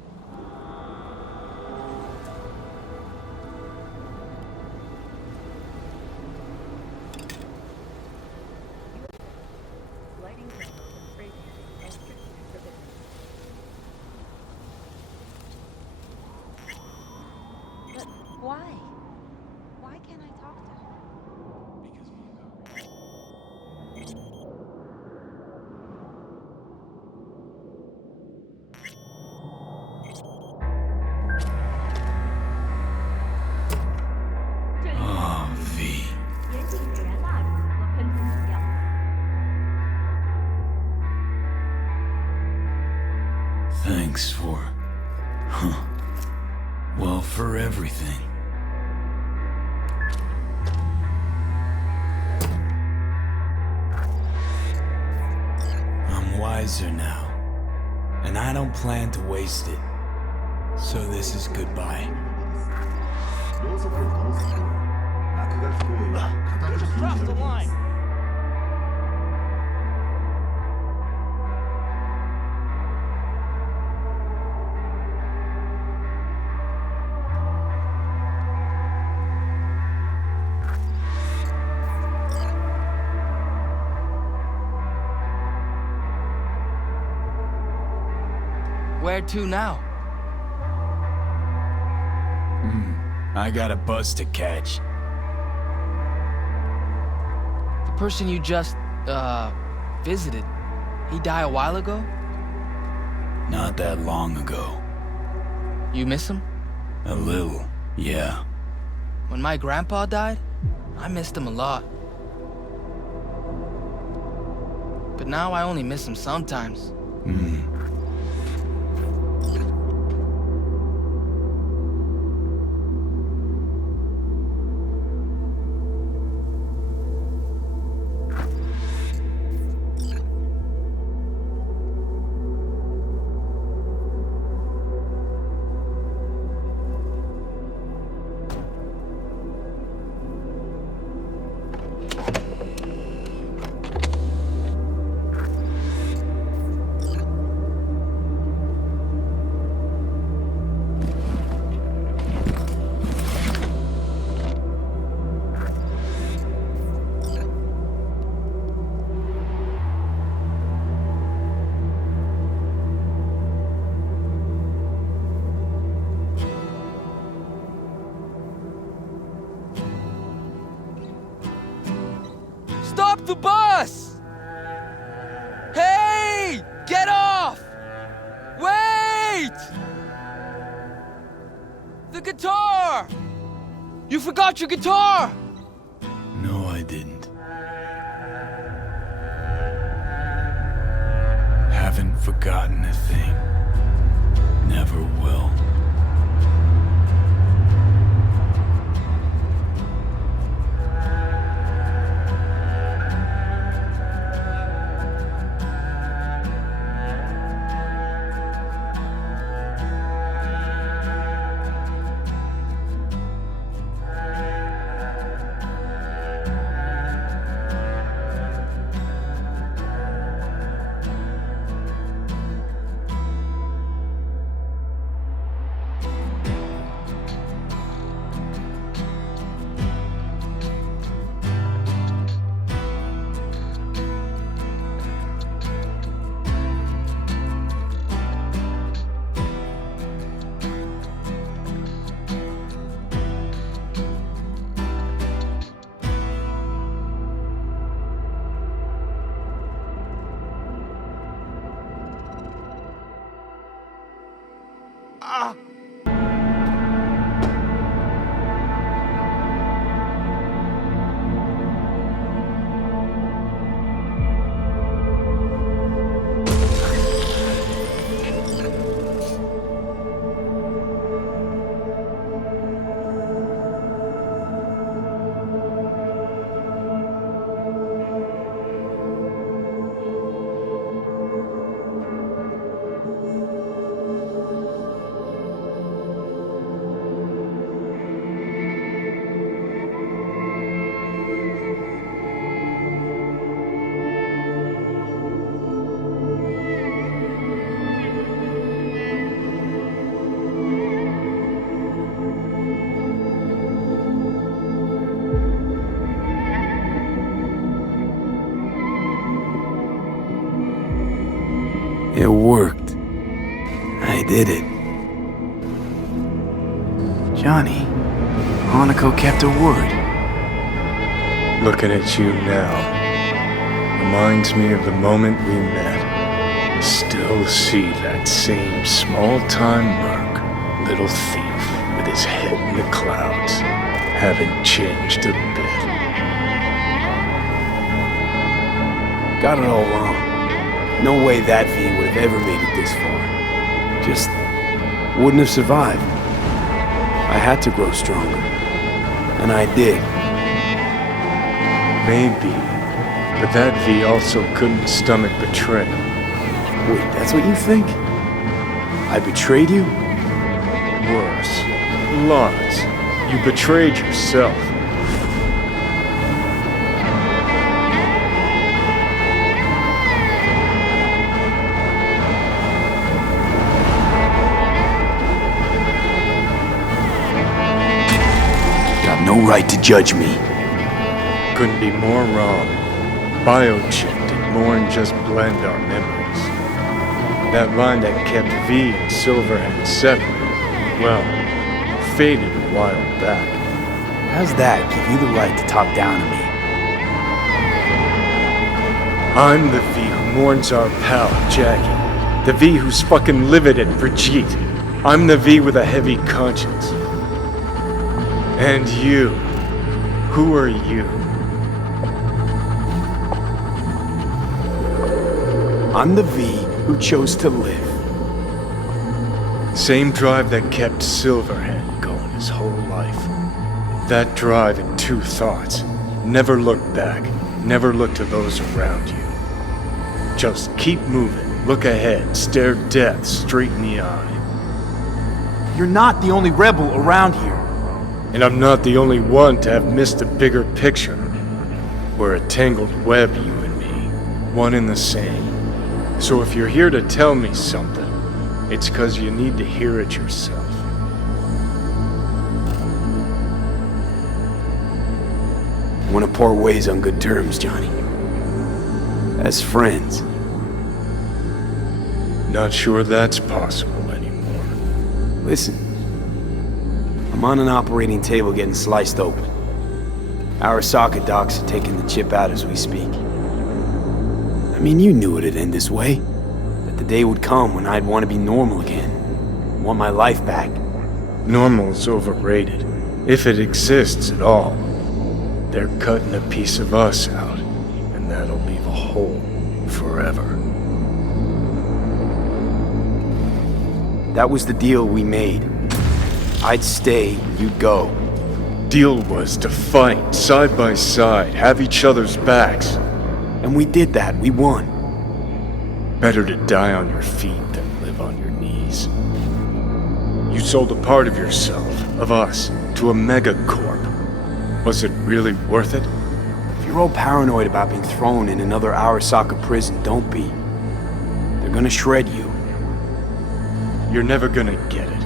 But why? Why can't I talk to her? Oh, V. Thanks for... Well, for everything. I'm wiser now. And I don't plan to waste it. So this is goodbye. Cross the line. Where to now? I got a bus to catch. The person you just, visited, he died a while ago? Not that long ago. You miss him? A little, yeah. When my grandpa died, I missed him a lot. But now I only miss him sometimes. the bus! Hey! Get off! Wait! The guitar! You forgot your guitar! No, I didn't. Haven't forgotten a thing. Never will. It worked. I did it. Johnny, Hanako kept her word. Looking at you now reminds me of the moment we met. Still see that same small-time merc, little thief with his head in the clouds. Haven't changed a bit. Got it all wrong. No way that V would have ever made it this far. Just wouldn't have survived. I had to grow stronger. And I did. Maybe. But that V also couldn't stomach betrayal. Wait, that's what you think? I betrayed you? Worse. Lots. You betrayed yourself. No right to judge me. Couldn't be more wrong. Biochip did more than just blend our memories. That line that kept V and Silverhand separate, well, faded a while back. How's that give you the right to talk down to me? I'm the V who mourns our pal, Jackie. The V who's fucking livid at Brigitte. I'm the V with a heavy conscience. And you, who are you? I'm the V who chose to live. Same drive that kept Silverhand going his whole life. That drive and two thoughts. Never look back, never look to those around you. Just keep moving, look ahead, stare death straight in the eye. You're not the only rebel around here. And I'm not the only one to have missed the bigger picture. We're a tangled web, you and me. One and the same. So if you're here to tell me something, it's 'cause you need to hear it yourself. I want to part ways on good terms, Johnny. As friends. Not sure that's possible anymore. Listen. I'm on an operating table getting sliced open. Arasaka docks are taking the chip out as we speak. I mean, you knew it'd end this way. That the day would come when I'd want to be normal again. Want my life back. Normal's overrated. If it exists at all. They're cutting a piece of us out, and that'll leave a hole forever. That was the deal we made. I'd stay, you'd go. Deal was to fight, side by side, have each other's backs. And we did that, we won. Better to die on your feet than live on your knees. You sold a part of yourself, of us, to a megacorp. Was it really worth it? If you're all paranoid about being thrown in another Arasaka prison, don't be. They're gonna shred you. You're never gonna get it.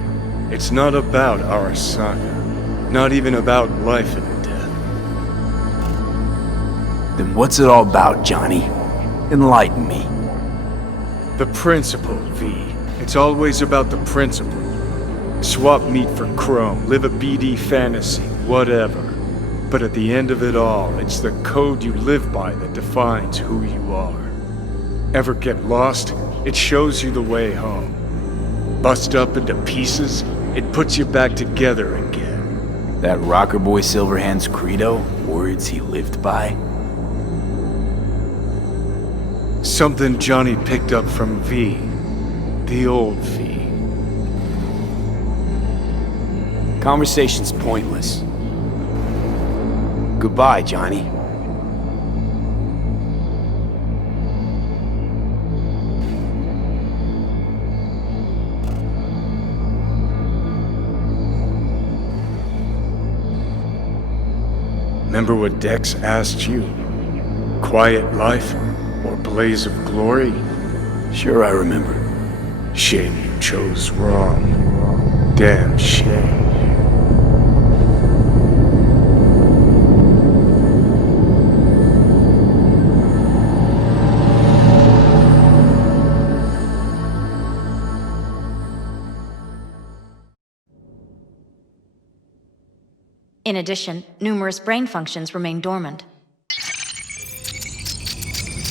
It's not about Arasaka. Not even about life and death. Then what's it all about, Johnny? Enlighten me. The principle, V. It's always about the principle. Swap meat for chrome, live a BD fantasy, whatever. But at the end of it all, it's the code you live by that defines who you are. Ever get lost? It shows you the way home. Bust up into pieces, it puts you back together again. That rocker boy Silverhand's credo? Words he lived by? Something Johnny picked up from V. The old V. Conversation's pointless. Goodbye, Johnny. Remember what Dex asked you? Quiet life or blaze of glory? Sure I remember. Shame you chose wrong. Damn shame. In addition, numerous brain functions remain dormant.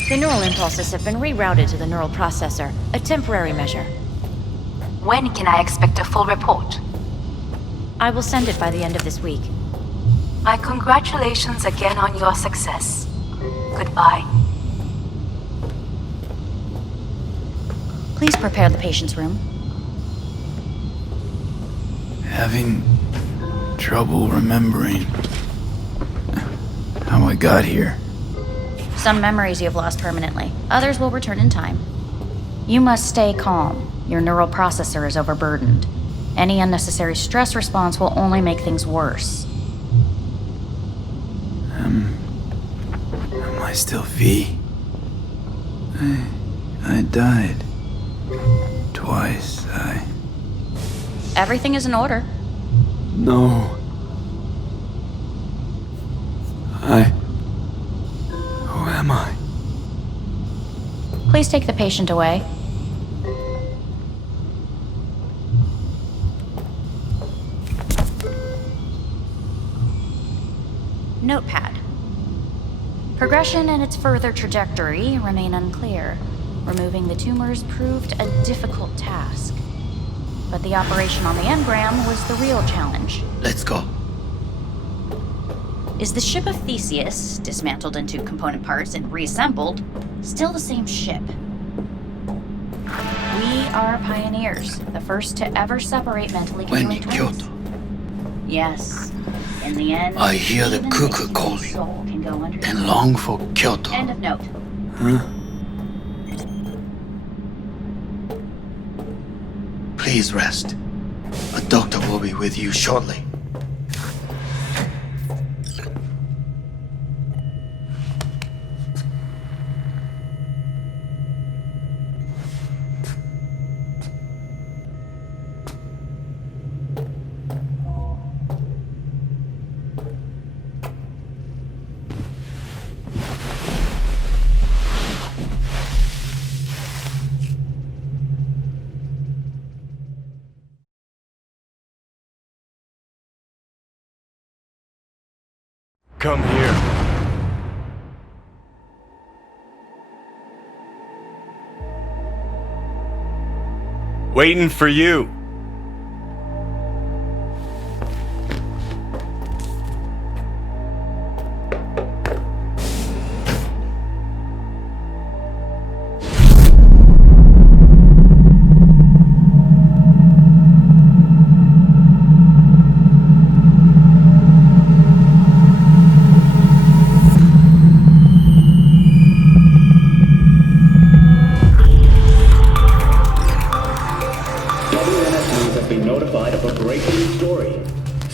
The neural impulses have been rerouted to the neural processor, a temporary measure. When can I expect a full report? I will send it by the end of this week. My congratulations again on your success. Goodbye. Please prepare the patient's room. Having trouble remembering how I got here. Some memories you have lost permanently. Others will return in time. You must stay calm. Your neural processor is overburdened. Any unnecessary stress response will only make things worse. Am I still V? I died. Twice, Everything is in order. No. Who am I? Please take the patient away. Notepad. Progression and its further trajectory remain unclear. Removing the tumors proved a difficult task. But the operation on the engram was the real challenge. Let's go. Is the ship of Theseus, dismantled into component parts and reassembled, still the same ship? We are pioneers, the first to ever separate mentally conjoined twins. Kyoto. Yes. In the end, I hear the even cuckoo Misty's calling soul can go under and long for Kyoto. End of note. Huh? Please rest. A doctor will be with you shortly. Come here. Waiting for you.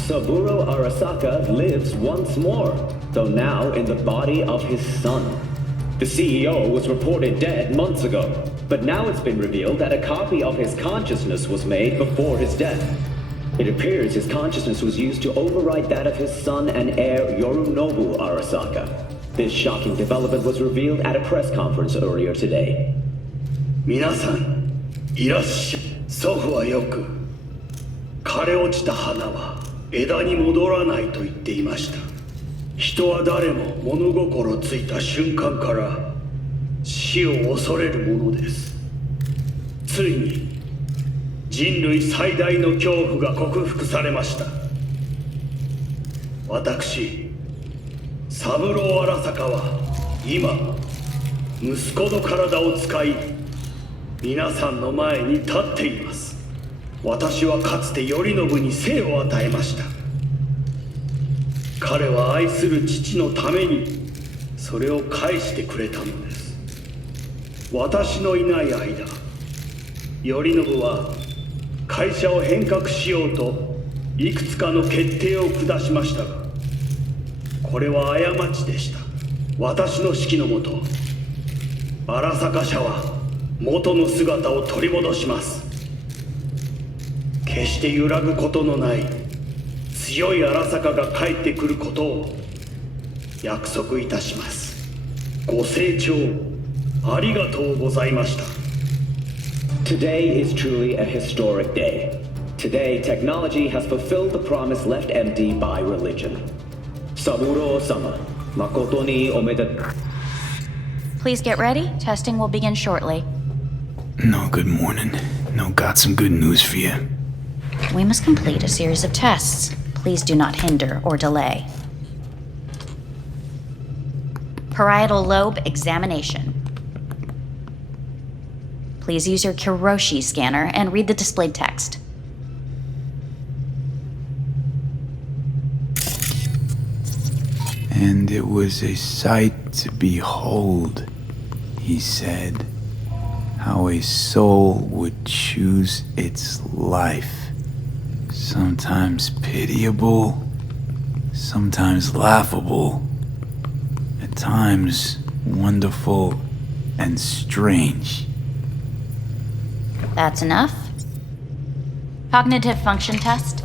Saburo Arasaka lives once more, though now in the body of his son. The CEO was reported dead months ago, but now it's been revealed that a copy of his consciousness was made before his death. It appears his consciousness was used to override that of his son and heir Yorunobu Arasaka. This shocking development was revealed at a press conference earlier today. 皆さん、いらっしゃい。祖父はよく、枯れ落ちた花は枝に戻らないと言っていました。人は誰も物心ついた瞬間から死を恐れるものです。ついに人類最大の恐怖が克服されました。私、三郎荒坂は今、息子の体を使い、皆さんの前に立っています。私はかつて頼信に生を与えました。彼は愛する父のためにそれを返してくれたのです。私のいない間、頼信は会社を変革しようといくつかの決定を下しましたが、これは過ちでした。私の指揮のもと、荒坂社は元の姿を取り戻します。決して揺らぐことのない強い荒坂が帰ってくることを約束いたします。ご清聴ありがとうございました。 Today is truly a historic day. Today, technology has fulfilled the promise left empty by religion. Saburo-sama, makoto ni omedetou. Please get ready. Testing will begin shortly. No, good morning. No, got some good news for you. We must complete a series of tests. Please do not hinder or delay. Parietal lobe examination. Please use your Kiroshi scanner and read the displayed text. And it was a sight to behold, he said, how a soul would choose its life. Sometimes pitiable, sometimes laughable, at times wonderful and strange. That's enough. Cognitive function test.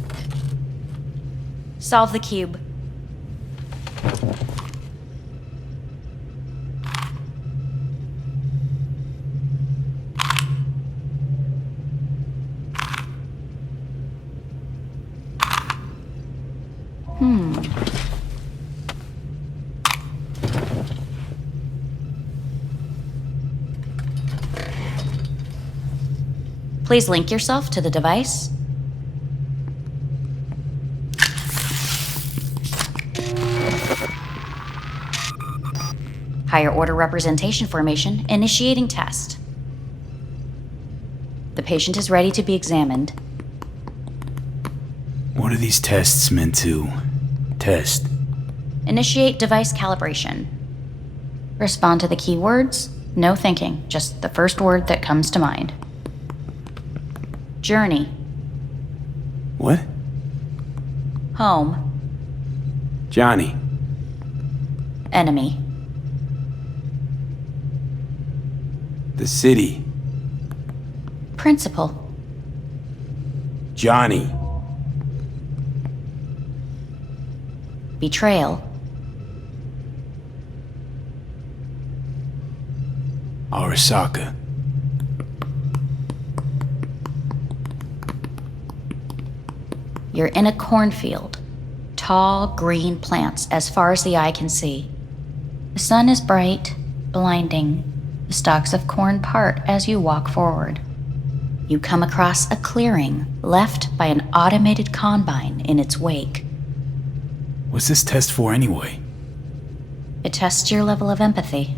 Solve the cube. Please link yourself to the device. Higher order representation formation, initiating test. The patient is ready to be examined. What are these tests meant to test? Initiate device calibration. Respond to the keywords. No thinking, just the first word that comes to mind. Journey. What? Home. Johnny. Enemy. The city. Principal. Johnny. Betrayal. Arasaka. You're in a cornfield. tall, green plants as far as the eye can see. The sun is bright, blinding. The stalks of corn part as you walk forward. You come across a clearing left by an automated combine in its wake. What's this test for anyway? It tests your level of empathy.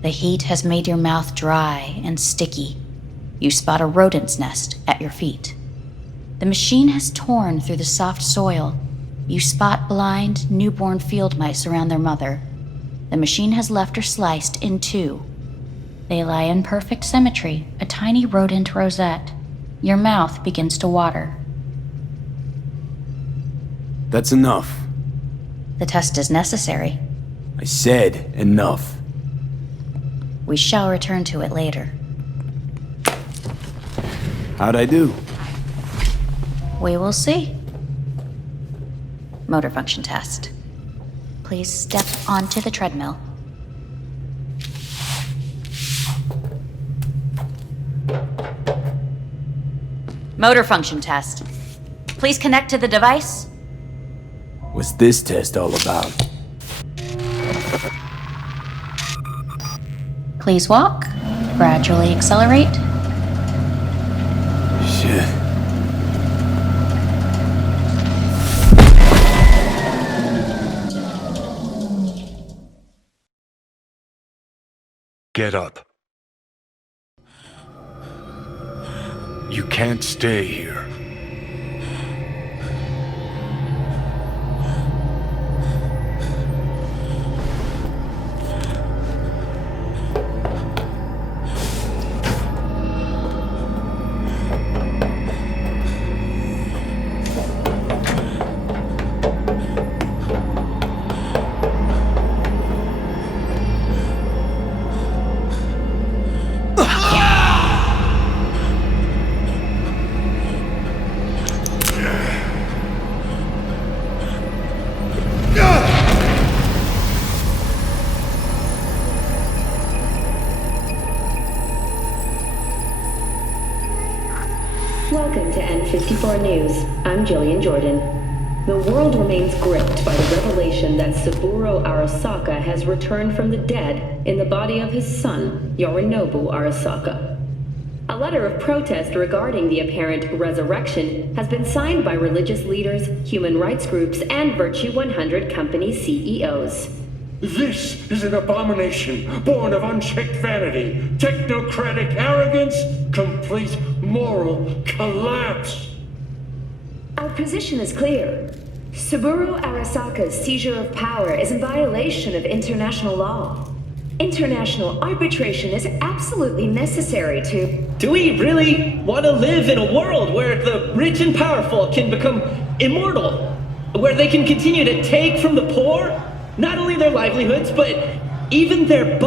The heat has made your mouth dry and sticky. You spot a rodent's nest at your feet. The machine has torn through the soft soil. You spot blind, newborn field mice around their mother. The machine has left her sliced in two. They lie in perfect symmetry, a tiny rodent rosette. Your mouth begins to water. That's enough. The test is necessary. I said enough. We shall return to it later. How'd I do? We will see. Motor function test. Please step onto the treadmill. Motor function test. Please connect to the device. What's this test all about? Please walk. Gradually accelerate. Shit. Get up. You can't stay here. Welcome to N54 News. I'm Jillian Jordan. The world remains gripped by the revelation that Saburo Arasaka has returned from the dead in the body of his son, Yorinobu Arasaka. A letter of protest regarding the apparent resurrection has been signed by religious leaders, human rights groups, and Virtue 100 company CEOs. This is an abomination born of unchecked vanity, technocratic arrogance, complete moral collapse. Our position is clear. Saburo Arasaka's seizure of power is in violation of international law. International arbitration is absolutely necessary to... Do we really want to live in a world where the rich and powerful can become immortal? Where they can continue to take from the poor? Not only their livelihoods, but even their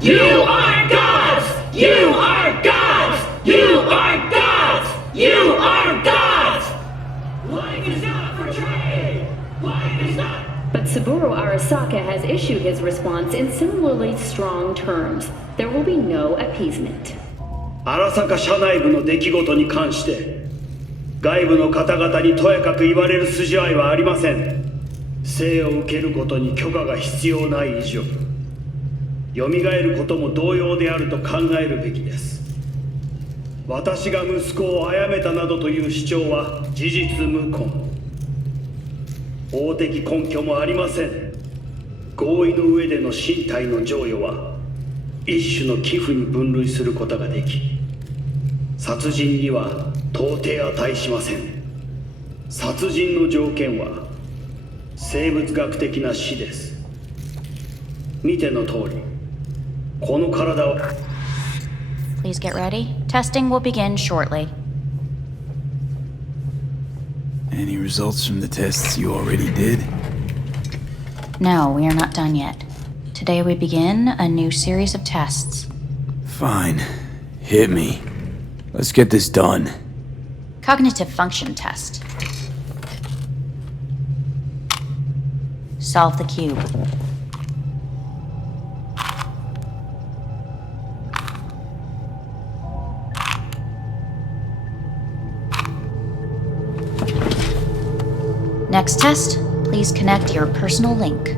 You are gods! You are gods! You are gods! You are gods! Life is not for trade! Life is not... But Saburo Arasaka has issued his response in similarly strong terms. There will be no appeasement. 荒坂社内部の出来事に関して外部の方々にとやかく言われる筋合いはありません。生を受けることに許可が必要ない以上蘇ることも同様であると考えるべきです。私が息子を殺めたなどという主張は事実無根。法的根拠もありません。合意の上での身体の贈与は一種の寄付に分類することができ殺人には到底値しません。殺人の条件は生物学的な死です。見ての通り、この体を。Please get ready. Testing will begin shortly. Any results from the tests you already did? No, we are not done yet. Today we begin a new series of tests. Fine. Hit me. Let's get this done. Cognitive function test. Solve the cube. Next test, please connect your personal link.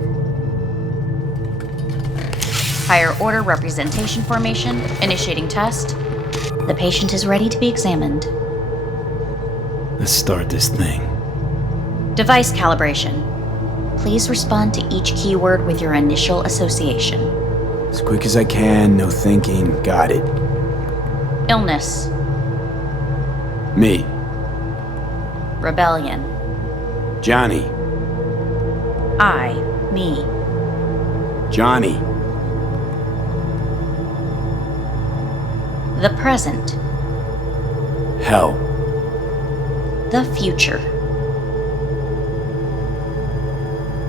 Higher order representation formation, initiating test. The patient is ready to be examined. Let's start this thing. Device calibration. Please respond to each keyword with your initial association. As quick as I can, no thinking, got it. Illness. Me. Rebellion. Johnny. Me. Johnny. The present. Hell. The future.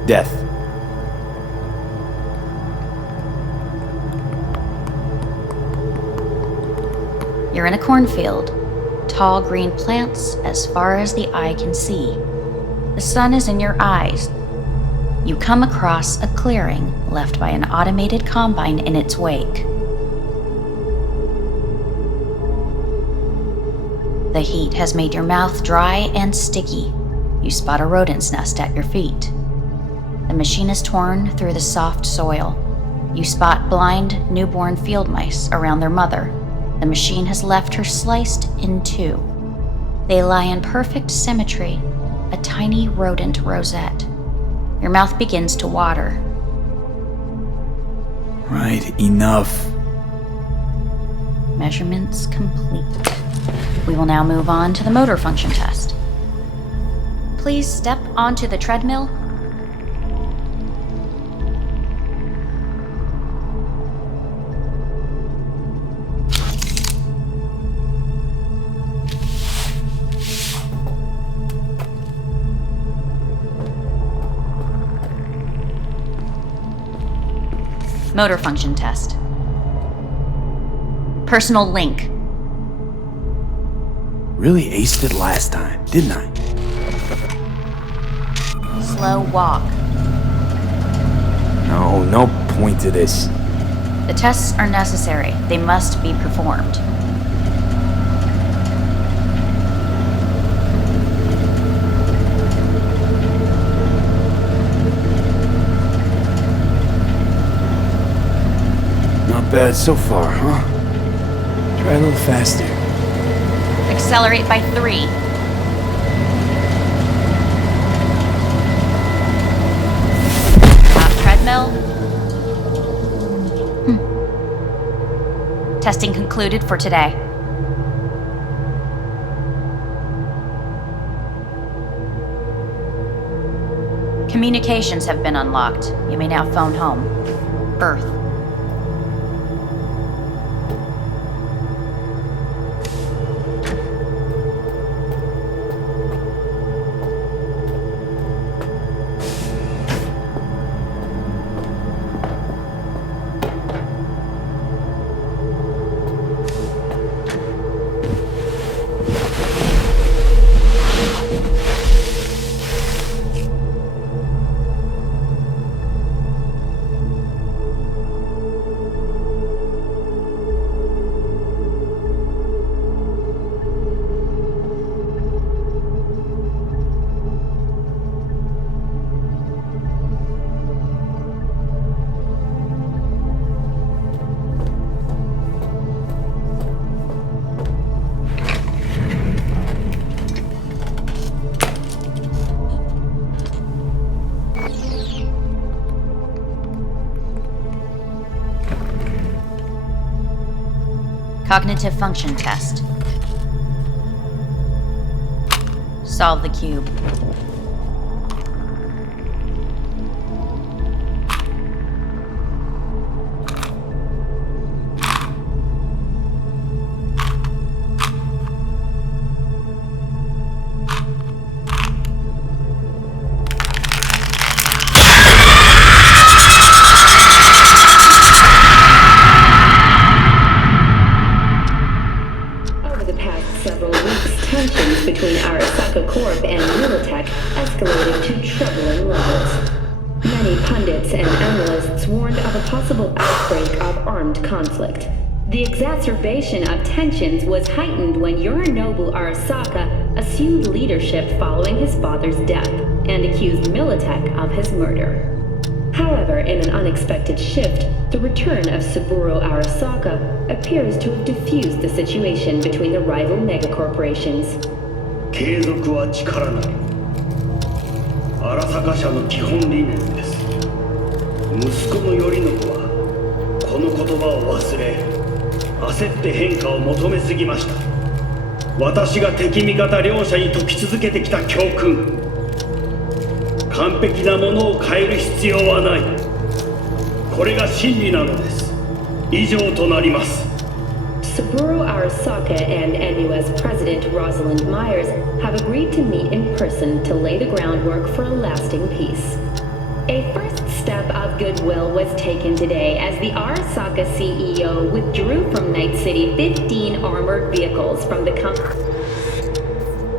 Death. You're in a cornfield. Tall green plants as far as the eye can see. The sun is in your eyes. You come across a clearing left by an automated combine in its wake. The heat has made your mouth dry and sticky. You spot a rodent's nest at your feet. The machine is torn through the soft soil. You spot blind, newborn field mice around their mother. The machine has left her sliced in two. They lie in perfect symmetry, a tiny rodent rosette. Your mouth begins to water. Right, enough. Measurements complete. We will now move on to the motor function test. Please step onto the treadmill. Motor function test. Personal link. Really aced it last time, didn't I? Slow walk. No point to this. The tests are necessary. They must be performed. Not bad so far, huh? Try a little faster. Accelerate by 3. Top treadmill. Testing concluded for today. Communications have been unlocked. You may now phone home. Earth. Cognitive function test. Solve the cube. Between Arasaka Corp and Militech escalated to troubling levels. Many pundits and analysts warned of a possible outbreak of armed conflict. The exacerbation of tensions was heightened when Yorinobu Arasaka assumed assumed leadership following his father's death and accused Militech of his murder. However, in an unexpected shift, the return of Saburo Arasaka appears to have diffused the situation between the rival megacorporations. 継続は力なり。荒坂社の基本理念です。息子の頼信はこの言葉を忘れ、焦って変化を求めすぎました。私が敵味方両者に説き続けてきた教訓。完璧なものを変える必要はない。これが真理なのです。以上となります。Saburo Arasaka and NUS President Rosalind Myers have agreed to meet in person to lay the groundwork for a lasting peace. A first step of goodwill was taken today as the Arasaka CEO withdrew from Night City 15 armored vehicles from the company.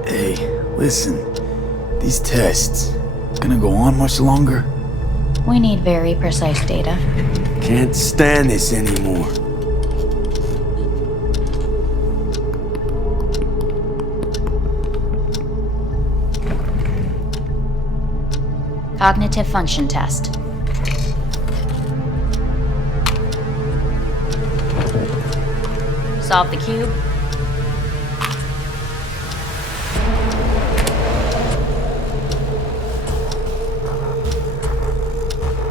Hey, listen. These tests gonna go on much longer? We need very precise data. Can't stand this anymore. Cognitive function test. Solve the cube.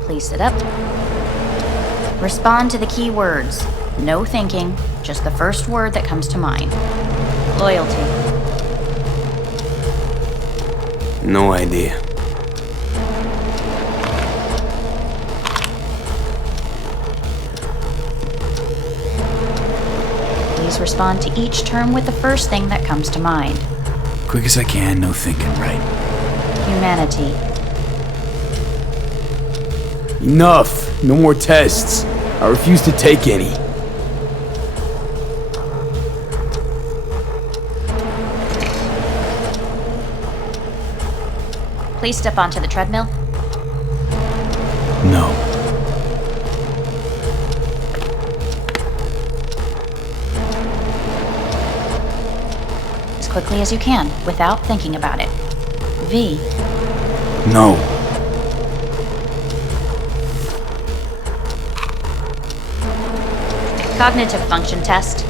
Please sit up. Respond to the key words. No thinking, just the first word that comes to mind. Loyalty. No idea. Please respond to each term with the first thing that comes to mind. Quick as I can, no thinking, right? Humanity. Enough! No more tests. I refuse to take any. Please step onto the treadmill. No. As quickly as you can, without thinking about it. V. No. Cognitive function test.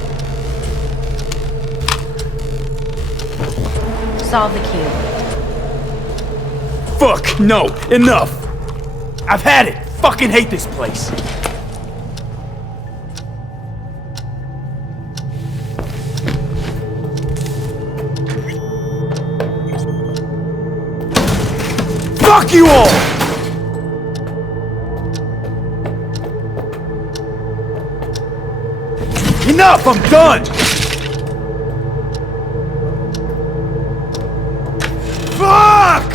Solve the cube. Fuck! No! Enough! I've had it! Fucking hate this place! Fuck you all! Enough! I'm done! Fuck!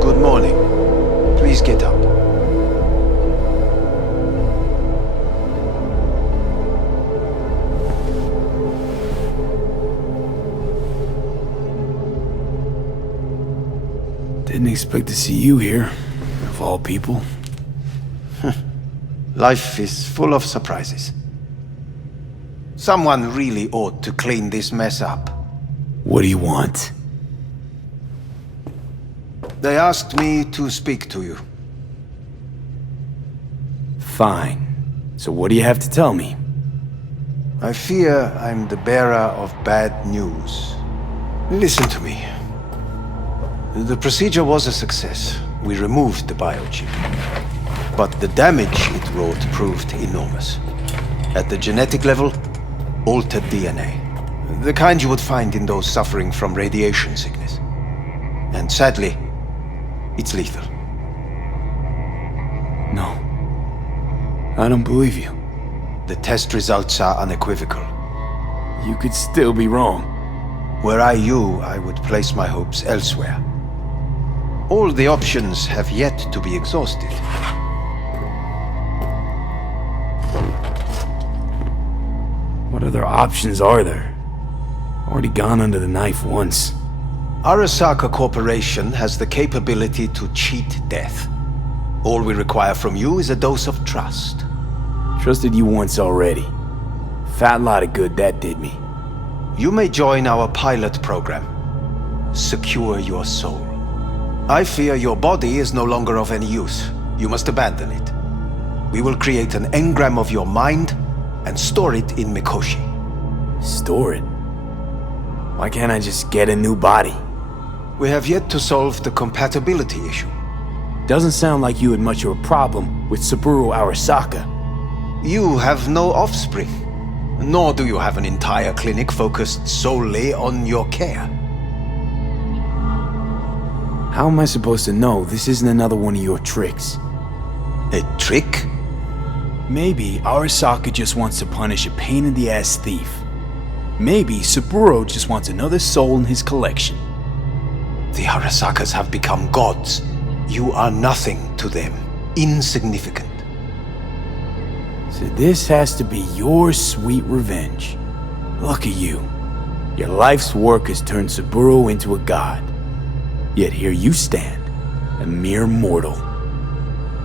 Good morning. Please get up. Didn't expect to see you here, of all people. Life is full of surprises. Someone really ought to clean this mess up. What do you want? They asked me to speak to you. Fine. So what do you have to tell me? I fear I'm the bearer of bad news. Listen to me. The procedure was a success. We removed the biochip. But the damage it wrought proved enormous. At the genetic level, altered DNA. The kind you would find in those suffering from radiation sickness. And sadly, it's lethal. No. I don't believe you. The test results are unequivocal. You could still be wrong. Were I you, I would place my hopes elsewhere. All the options have yet to be exhausted. What other options are there? Already gone under the knife once. Arasaka Corporation has the capability to cheat death. All we require from you is a dose of trust. Trusted you once already. Fat lot of good that did me. You may join our pilot program. Secure your soul. I fear your body is no longer of any use. You must abandon it. We will create an engram of your mind and store it in Mikoshi. Store it? Why can't I just get a new body? We have yet to solve the compatibility issue. Doesn't sound like you had much of a problem with Saburo Arasaka. You have no offspring, nor do you have an entire clinic focused solely on your care. How am I supposed to know this isn't another one of your tricks? A trick? Maybe Arasaka just wants to punish a pain-in-the-ass thief. Maybe Saburo just wants another soul in his collection. The Arasakas have become gods. You are nothing to them. Insignificant. So this has to be your sweet revenge. Look at you. Your life's work has turned Saburo into a god. Yet here you stand, a mere mortal.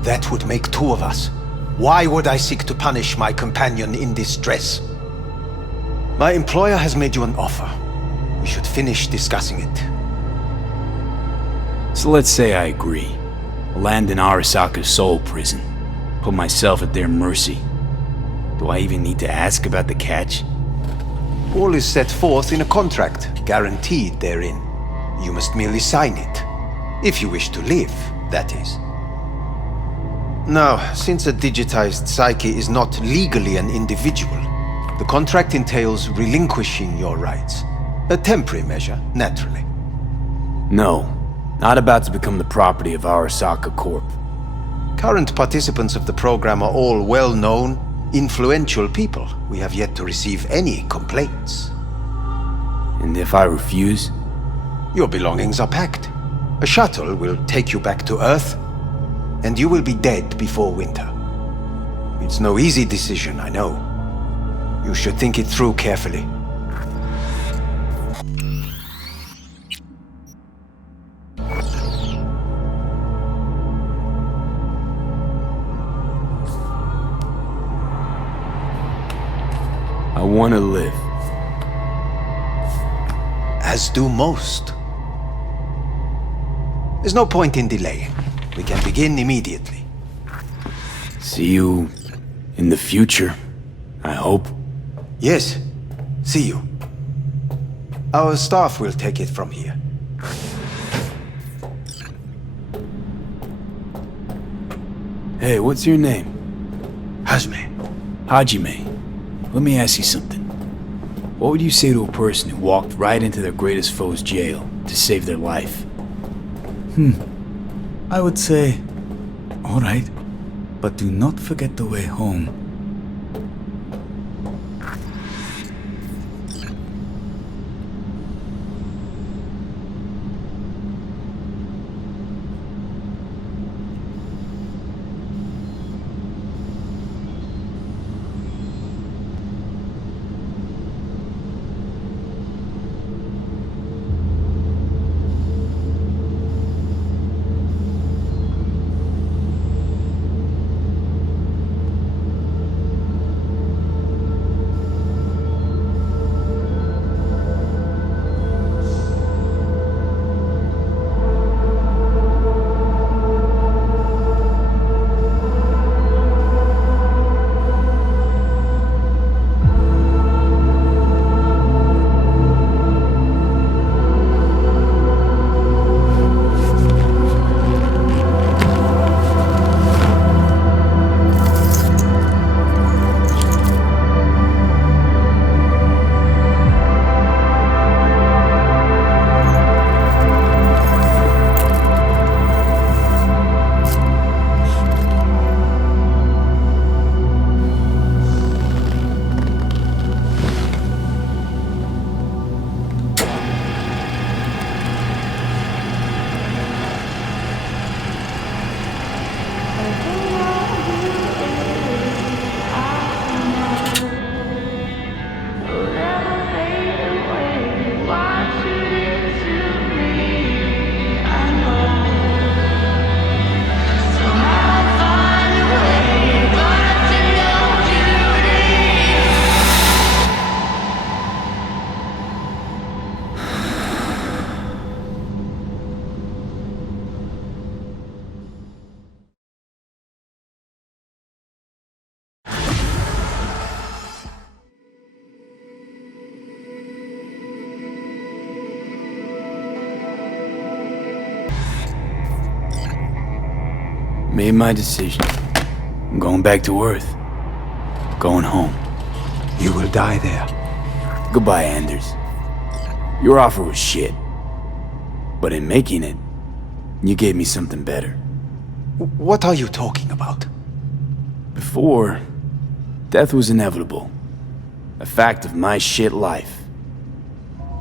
That would make two of us. Why would I seek to punish my companion in distress? My employer has made you an offer. We should finish discussing it. So let's say I agree. Land in Arasaka's soul prison. Put myself at their mercy. Do I even need to ask about the catch? All is set forth in a contract, guaranteed therein. You must merely sign it. If you wish to live, that is. Now, since a digitized psyche is not legally an individual, the contract entails relinquishing your rights. A temporary measure, naturally. No. Not about to become the property of Arasaka Corp. Current participants of the program are all well-known, influential people. We have yet to receive any complaints. And if I refuse? Your belongings are packed. A shuttle will take you back to Earth, and you will be dead before winter. It's no easy decision, I know. You should think it through carefully. I want to live. As do most. There's no point in delaying. We can begin immediately. See you in the future, I hope. Yes, see you. Our staff will take it from here. Hey, what's your name? Hajime. Hajime. Let me ask you something. What would you say to a person who walked right into their greatest foe's jail to save their life? I would say, all right, but do not forget the way home. made my decision. I'm going back to Earth. Going home. You will die there. Goodbye, Anders. Your offer was shit. But in making it, you gave me something better. What are you talking about? Before, death was inevitable. A fact of my shit life.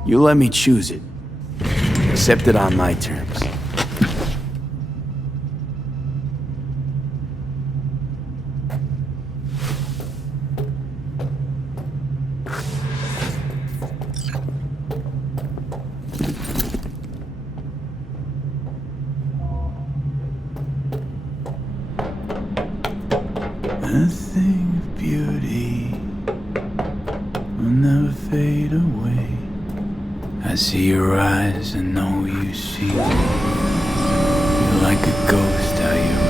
You let me choose it. Accept it on my terms. A thing of beauty will never fade away. I see your eyes and know you see me. You're like a ghost, how you're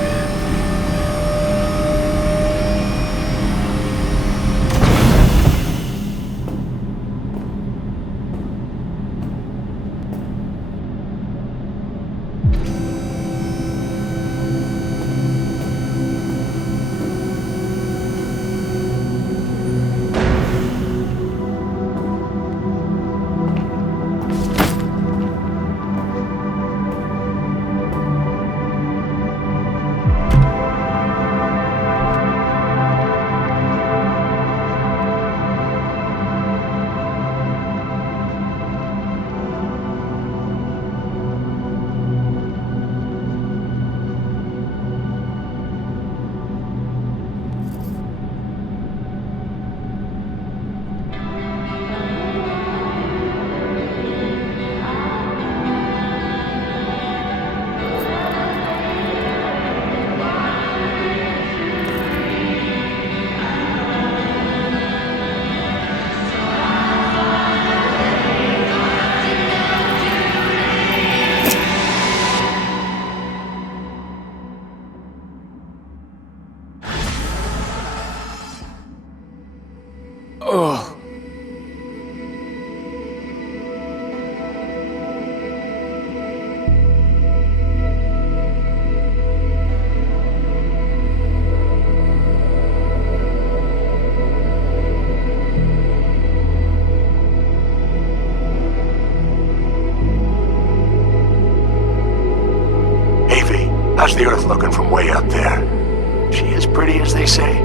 How's the Earth looking from way up there? She as pretty as they say?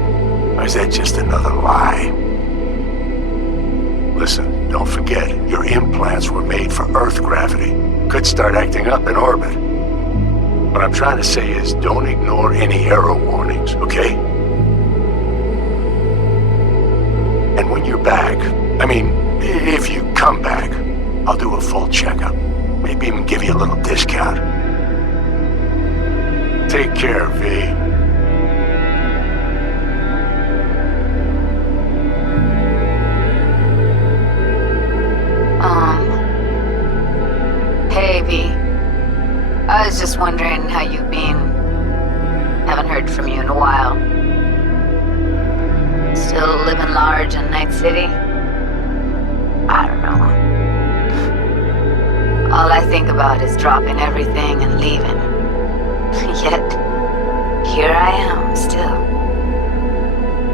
Or is that just another lie? Listen, don't forget, your implants were made for Earth gravity. Could start acting up in orbit. What I'm trying to say is, don't ignore any error warnings, okay? And when you're back, I mean, if you come back, I'll do a full checkup. Maybe even give you a little discount. Take care, V. Hey, V. I was just wondering how you've been. Haven't heard from you in a while. Still living large in Night City? I don't know. All I think about is dropping everything and leaving. Yet, here I am, still.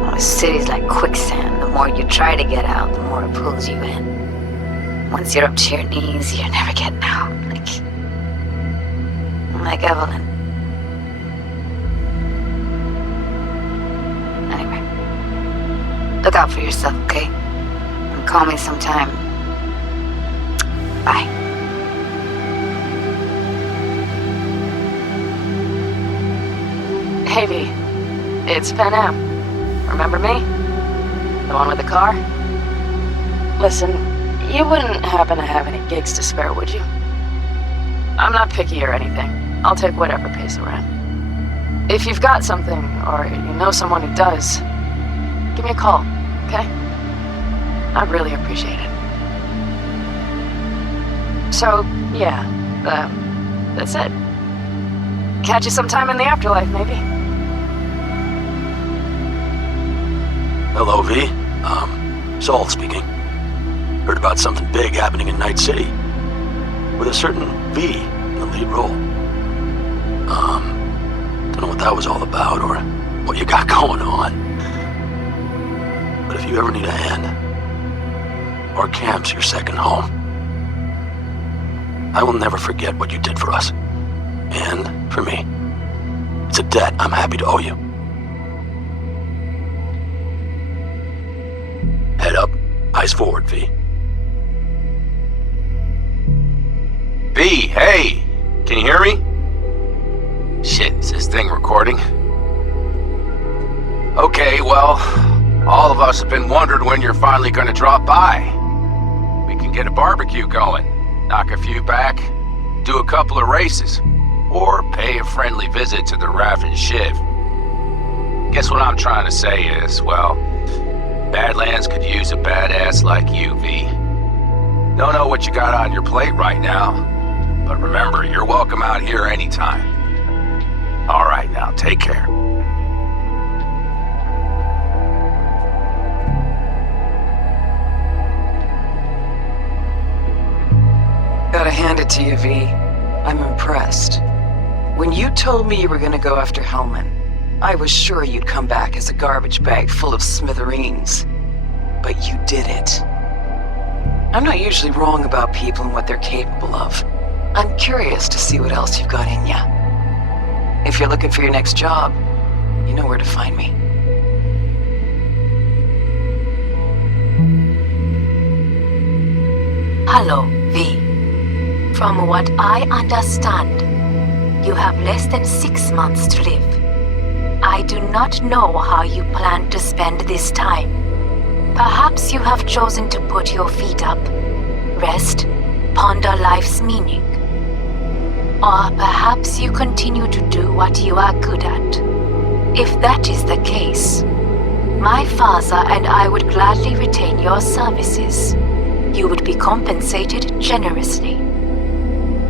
Well, the city's like quicksand. The more you try to get out, the more it pulls you in. Once you're up to your knees, you're never getting out. Like Evelyn. Anyway, look out for yourself, okay? And call me sometime. Bye. Hey, V. It's Panam. Remember me? The one with the car? Listen, you wouldn't happen to have any gigs to spare, would you? I'm not picky or anything. I'll take whatever pays the rent. If you've got something, or you know someone who does, give me a call, okay? I'd really appreciate it. So, yeah, that's it. Catch you sometime in the afterlife, maybe. Hello, V. Saul speaking. Heard about something big happening in Night City. With a certain V in the lead role. Don't know what what that was all about or what you got going on. But if you ever need a hand, our camp's your second home. I will never forget what you did for us. And for me. It's a debt I'm happy to owe you. Head up, eyes forward, V. V, hey! Can you hear me? Shit, is this thing recording? Okay, well, all of us have been wondering when you're finally gonna drop by. We can get a barbecue going, knock a few back, do a couple of races, or pay a friendly visit to the Raven Shiv. Guess what I'm trying to say is, well, Badlands could use a badass like you, V. Don't know what you got on your plate right now, but remember, you're welcome out here anytime. All right, now, take care. Gotta hand it to you, V. I'm impressed. When you told me you were gonna go after Hellman, I was sure you'd come back as a garbage bag full of smithereens. But you did it. I'm not usually wrong about people and what they're capable of. I'm curious to see what else you've got in ya. If you're looking for your next job, you know where to find me. Hello, V. From what I understand, you have less than 6 months to live. I do not know how you plan to spend this time. Perhaps you have chosen to put your feet up, rest, ponder life's meaning. Or perhaps you continue to do what you are good at. If that is the case, my father and I would gladly retain your services. You would be compensated generously.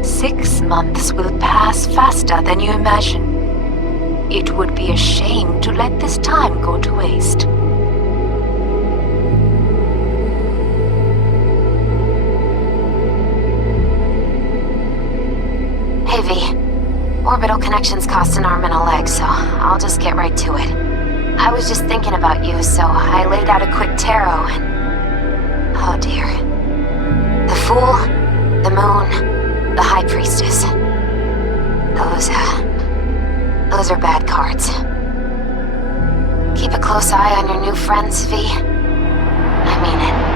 6 months will pass faster than you imagine. It would be a shame to let this time go to waste. Hey V, orbital connections cost an arm and a leg, so I'll just get right to it. I was just thinking about you, so I laid out a quick tarot and... oh dear. The Fool, the Moon, the High Priestess. Those are bad cards. Keep a close eye on your new friends, V. I mean it.